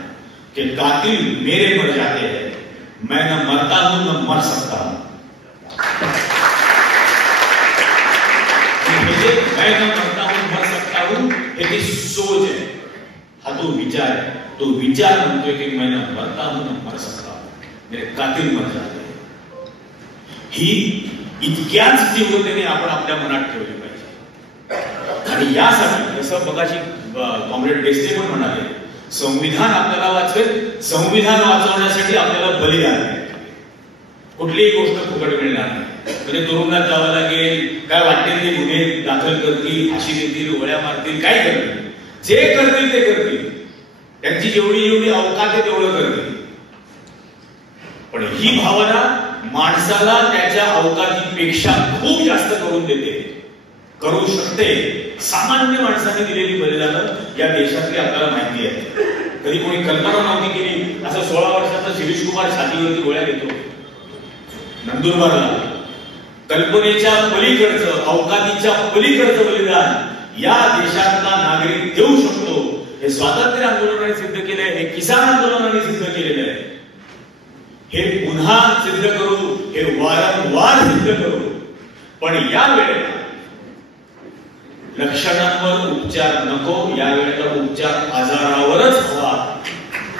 कि कातिल मेरे मर जाते हैं, मैं न मरता हूं न मर सकता हूं. मैं न मरता हूं मर सकता हूं, एक सोच है. हा तो विचार आहे. तो विचार म्हणतोय की मैं न मरता हूं न मर सकता हूं, मेरे कातिल मर जाते हैं. ही इतक्याच तीव्रतेने आपण आपल्या मनात ठेवली पाहिजे. आणि यासाठी जसं मगाशी कॉम्रेड डेस्टे पण म्हणाले, संविधान आपल्याला वाचवेल, संविधान वाचवण्यासाठी आपल्याला बलिदान आहे. कुठलीही गोष्ट फुकट मिळणार नाही. म्हणजे तुरुंगात जावं लागेल, काय वाटेल ते गुन्हे दाखल करतील, फाशी देतील, गोळ्या मारतील, काय करतील, जे करतील ते करतील. त्यांची जेवढी अवकात आहे तेवढं करतील. पण ही भावना माणसाला त्याच्या अवकातीपेक्षा खूप जास्त करून देते, करू शकते. सामान्य माणसाने दिलेली बलिदानं या देशातली आपल्याला माहिती आहे. कधी कोणी कल्पना नव्हती केली असं 16 वर्षाचा शिरीष कुमार छातीवरती गोळ्या घेतो नंदुरबारला. कल्पनेच्या पलीकडचं, अवकातीच्या पलीकडचं बलिदान या देशातला नागरिक देऊ शकतो. हे स्वातंत्र्य आंदोलनाने सिद्ध केलंय, हे किसान आंदोलनाने सिद्ध केलेलं आहे. हे पुन्हा सिद्ध करू, हे वारंवार सिद्ध करू. पण या वेळेला लक्षणांवर उपचार नको, या वेळेला उपचार आजारावरच हवा,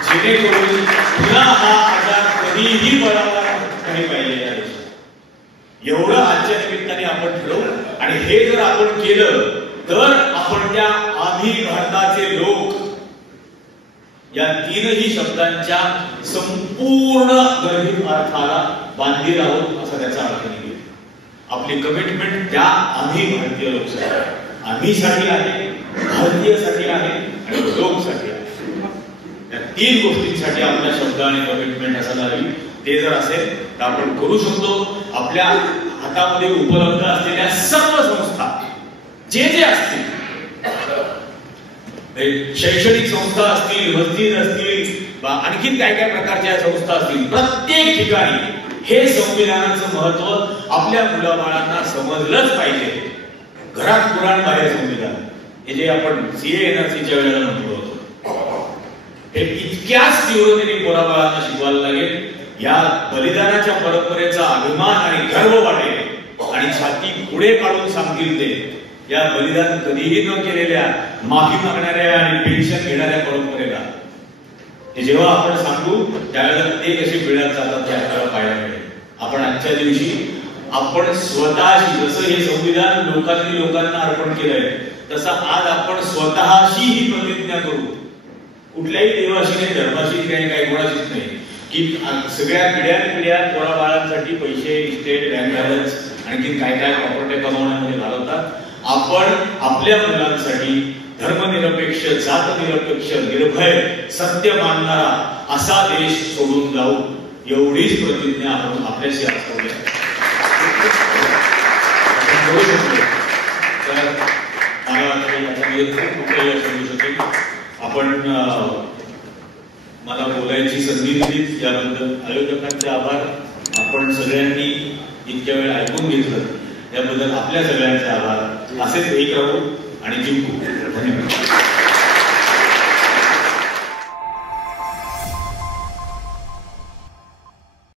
जेणेकरून पुन्हा हा आजार कधीही बळावला नाही पाहिजे या देशात. एवढं आजच्या निमित्ताने आपण ठरवू. आणि हे जर आपण केलं तर आपण त्या आम्ही भारताचे लोक या 3ही शब्दांच्या संपूर्ण गर्भित अर्थाला बांधील आहोत असा त्याचा अर्थ निघेल. आपली कमिटमेंट त्या आम्ही भारतीय लोकसाठी, आम्हीसाठी आहे, भारतीयसाठी आहे आणि लोकसाठी आहे. या 3 गोष्टींसाठी आपला शब्द आणि कमिटमेंट असायला हवी. ते जर असेल तर आपण करू शकतो. आपल्या हातामध्ये उपलब्ध असलेल्या सर्व संस्था जे असतील, शैक्षणिक संस्था असतील, मस्जिद असतील, आणखी काय काय प्रकारच्या संस्था असतील, प्रत्येक ठिकाणी हे संविधानाचं महत्व आपल्या मुलाबाळांना समजलंच पाहिजे. घरात पुराण, बाहेर संविधान, हे जे आपण CA/NRCच्या वेळेला म्हणतो होतो, हे इतक्याच तीव्रतेने पोराबाळांना शिकवायला लागेल या बलिदानाच्या परंपरेचा अभिमान आणि गर्व वाटेल आणि छाती पुढे काढून सांगतील ते या बलिदान कधीही न केलेल्या, माफी मागणाऱ्या आणि पेन्शन घेणाऱ्या परंपरेला. हे जेव्हा आपण सांगू त्यावेळेला ते कसे पिढ्यात जातात ते आपल्याला पाहायला मिळेल. आपण आजच्या दिवशी आपण स्वतःशी, जसं हे संविधान लोकांना अर्पण केलंय, तसं आज आपण स्वतःशी ही प्रतिज्ञा करू. कुठल्याही देवाशी नाही, धर्माशी नाही, काही कोणाशीच नाही, की सगळ्या पिढ्या पोराबाळांसाठी पैसे, इस्टेट, बँक बॅलन्स, आणखी काय काय प्रॉपर्टी कमावण्यामध्ये घालवतात. आपण आपल्या मुलांसाठी धर्मनिरपेक्ष, जातनिरपेक्ष, निर्भय, सत्य मानणारा असा देश सोडून जाऊ, एवढीच प्रतिज्ञा आपण आपल्याशी आज करूया. तर मला याच्यामध्ये खूप काही समजू शकेल. आपण मला बोलायची संधी दिली याबद्दल आयोजकांचे आभार. आपण सगळ्यांनी इतक्या वेळ ऐकून घेतलं याबद्दल आपल्या सगळ्यांचे आभार. असेच एक राहू आणि जिंकू. धन्यवाद.